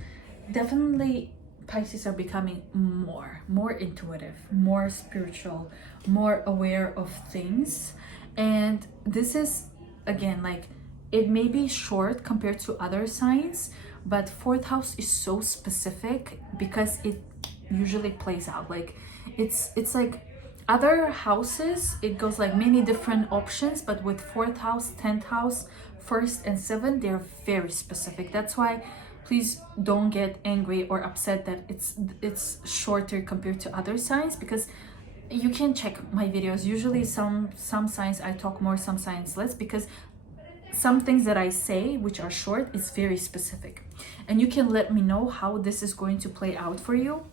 definitely Pisces are becoming more intuitive, more spiritual, more aware of things. And this is, again, like, it may be short compared to other signs, but 4th house is so specific because it usually plays out like it's like other houses, it goes like many different options, but with 4th house, 10th house, 1st and 7th, they're very specific. That's why please don't get angry or upset that it's shorter compared to other signs, because you can check my videos. Usually some signs I talk more, some signs less, because some things that I say which are short is very specific, and you can let me know how this is going to play out for you.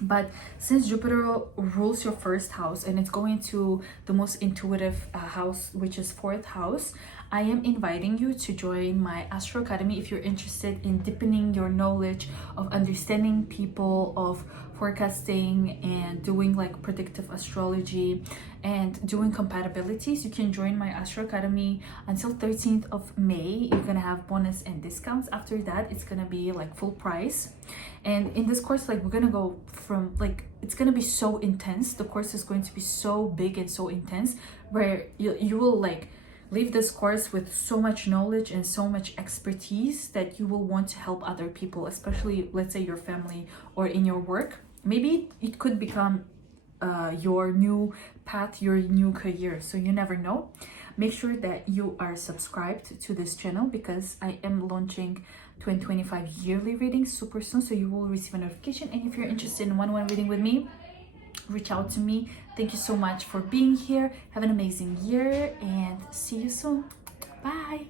But since Jupiter rules your 1st house and it's going to the most intuitive house, which is 4th house, I am inviting you to join my Astro Academy if you're interested in deepening your knowledge of understanding people, of forecasting and doing like predictive astrology and doing compatibilities. You can join my Astro Academy until 13th of May. You're gonna have bonus and discounts. After that, it's gonna be like full price. And in this course, like, we're gonna go from like, it's gonna be so intense. The course is going to be so big and so intense, where you will like leave this course with so much knowledge and so much expertise that you will want to help other people, especially let's say your family or in your work. Maybe it could become your new path, your new career, so you never know. Make sure that you are subscribed to this channel, because I am launching 2025 yearly readings super soon, so you will receive a notification. And if you're interested in one-on-one reading with me, reach out to me. Thank you so much for being here. Have an amazing year and see you soon. Bye.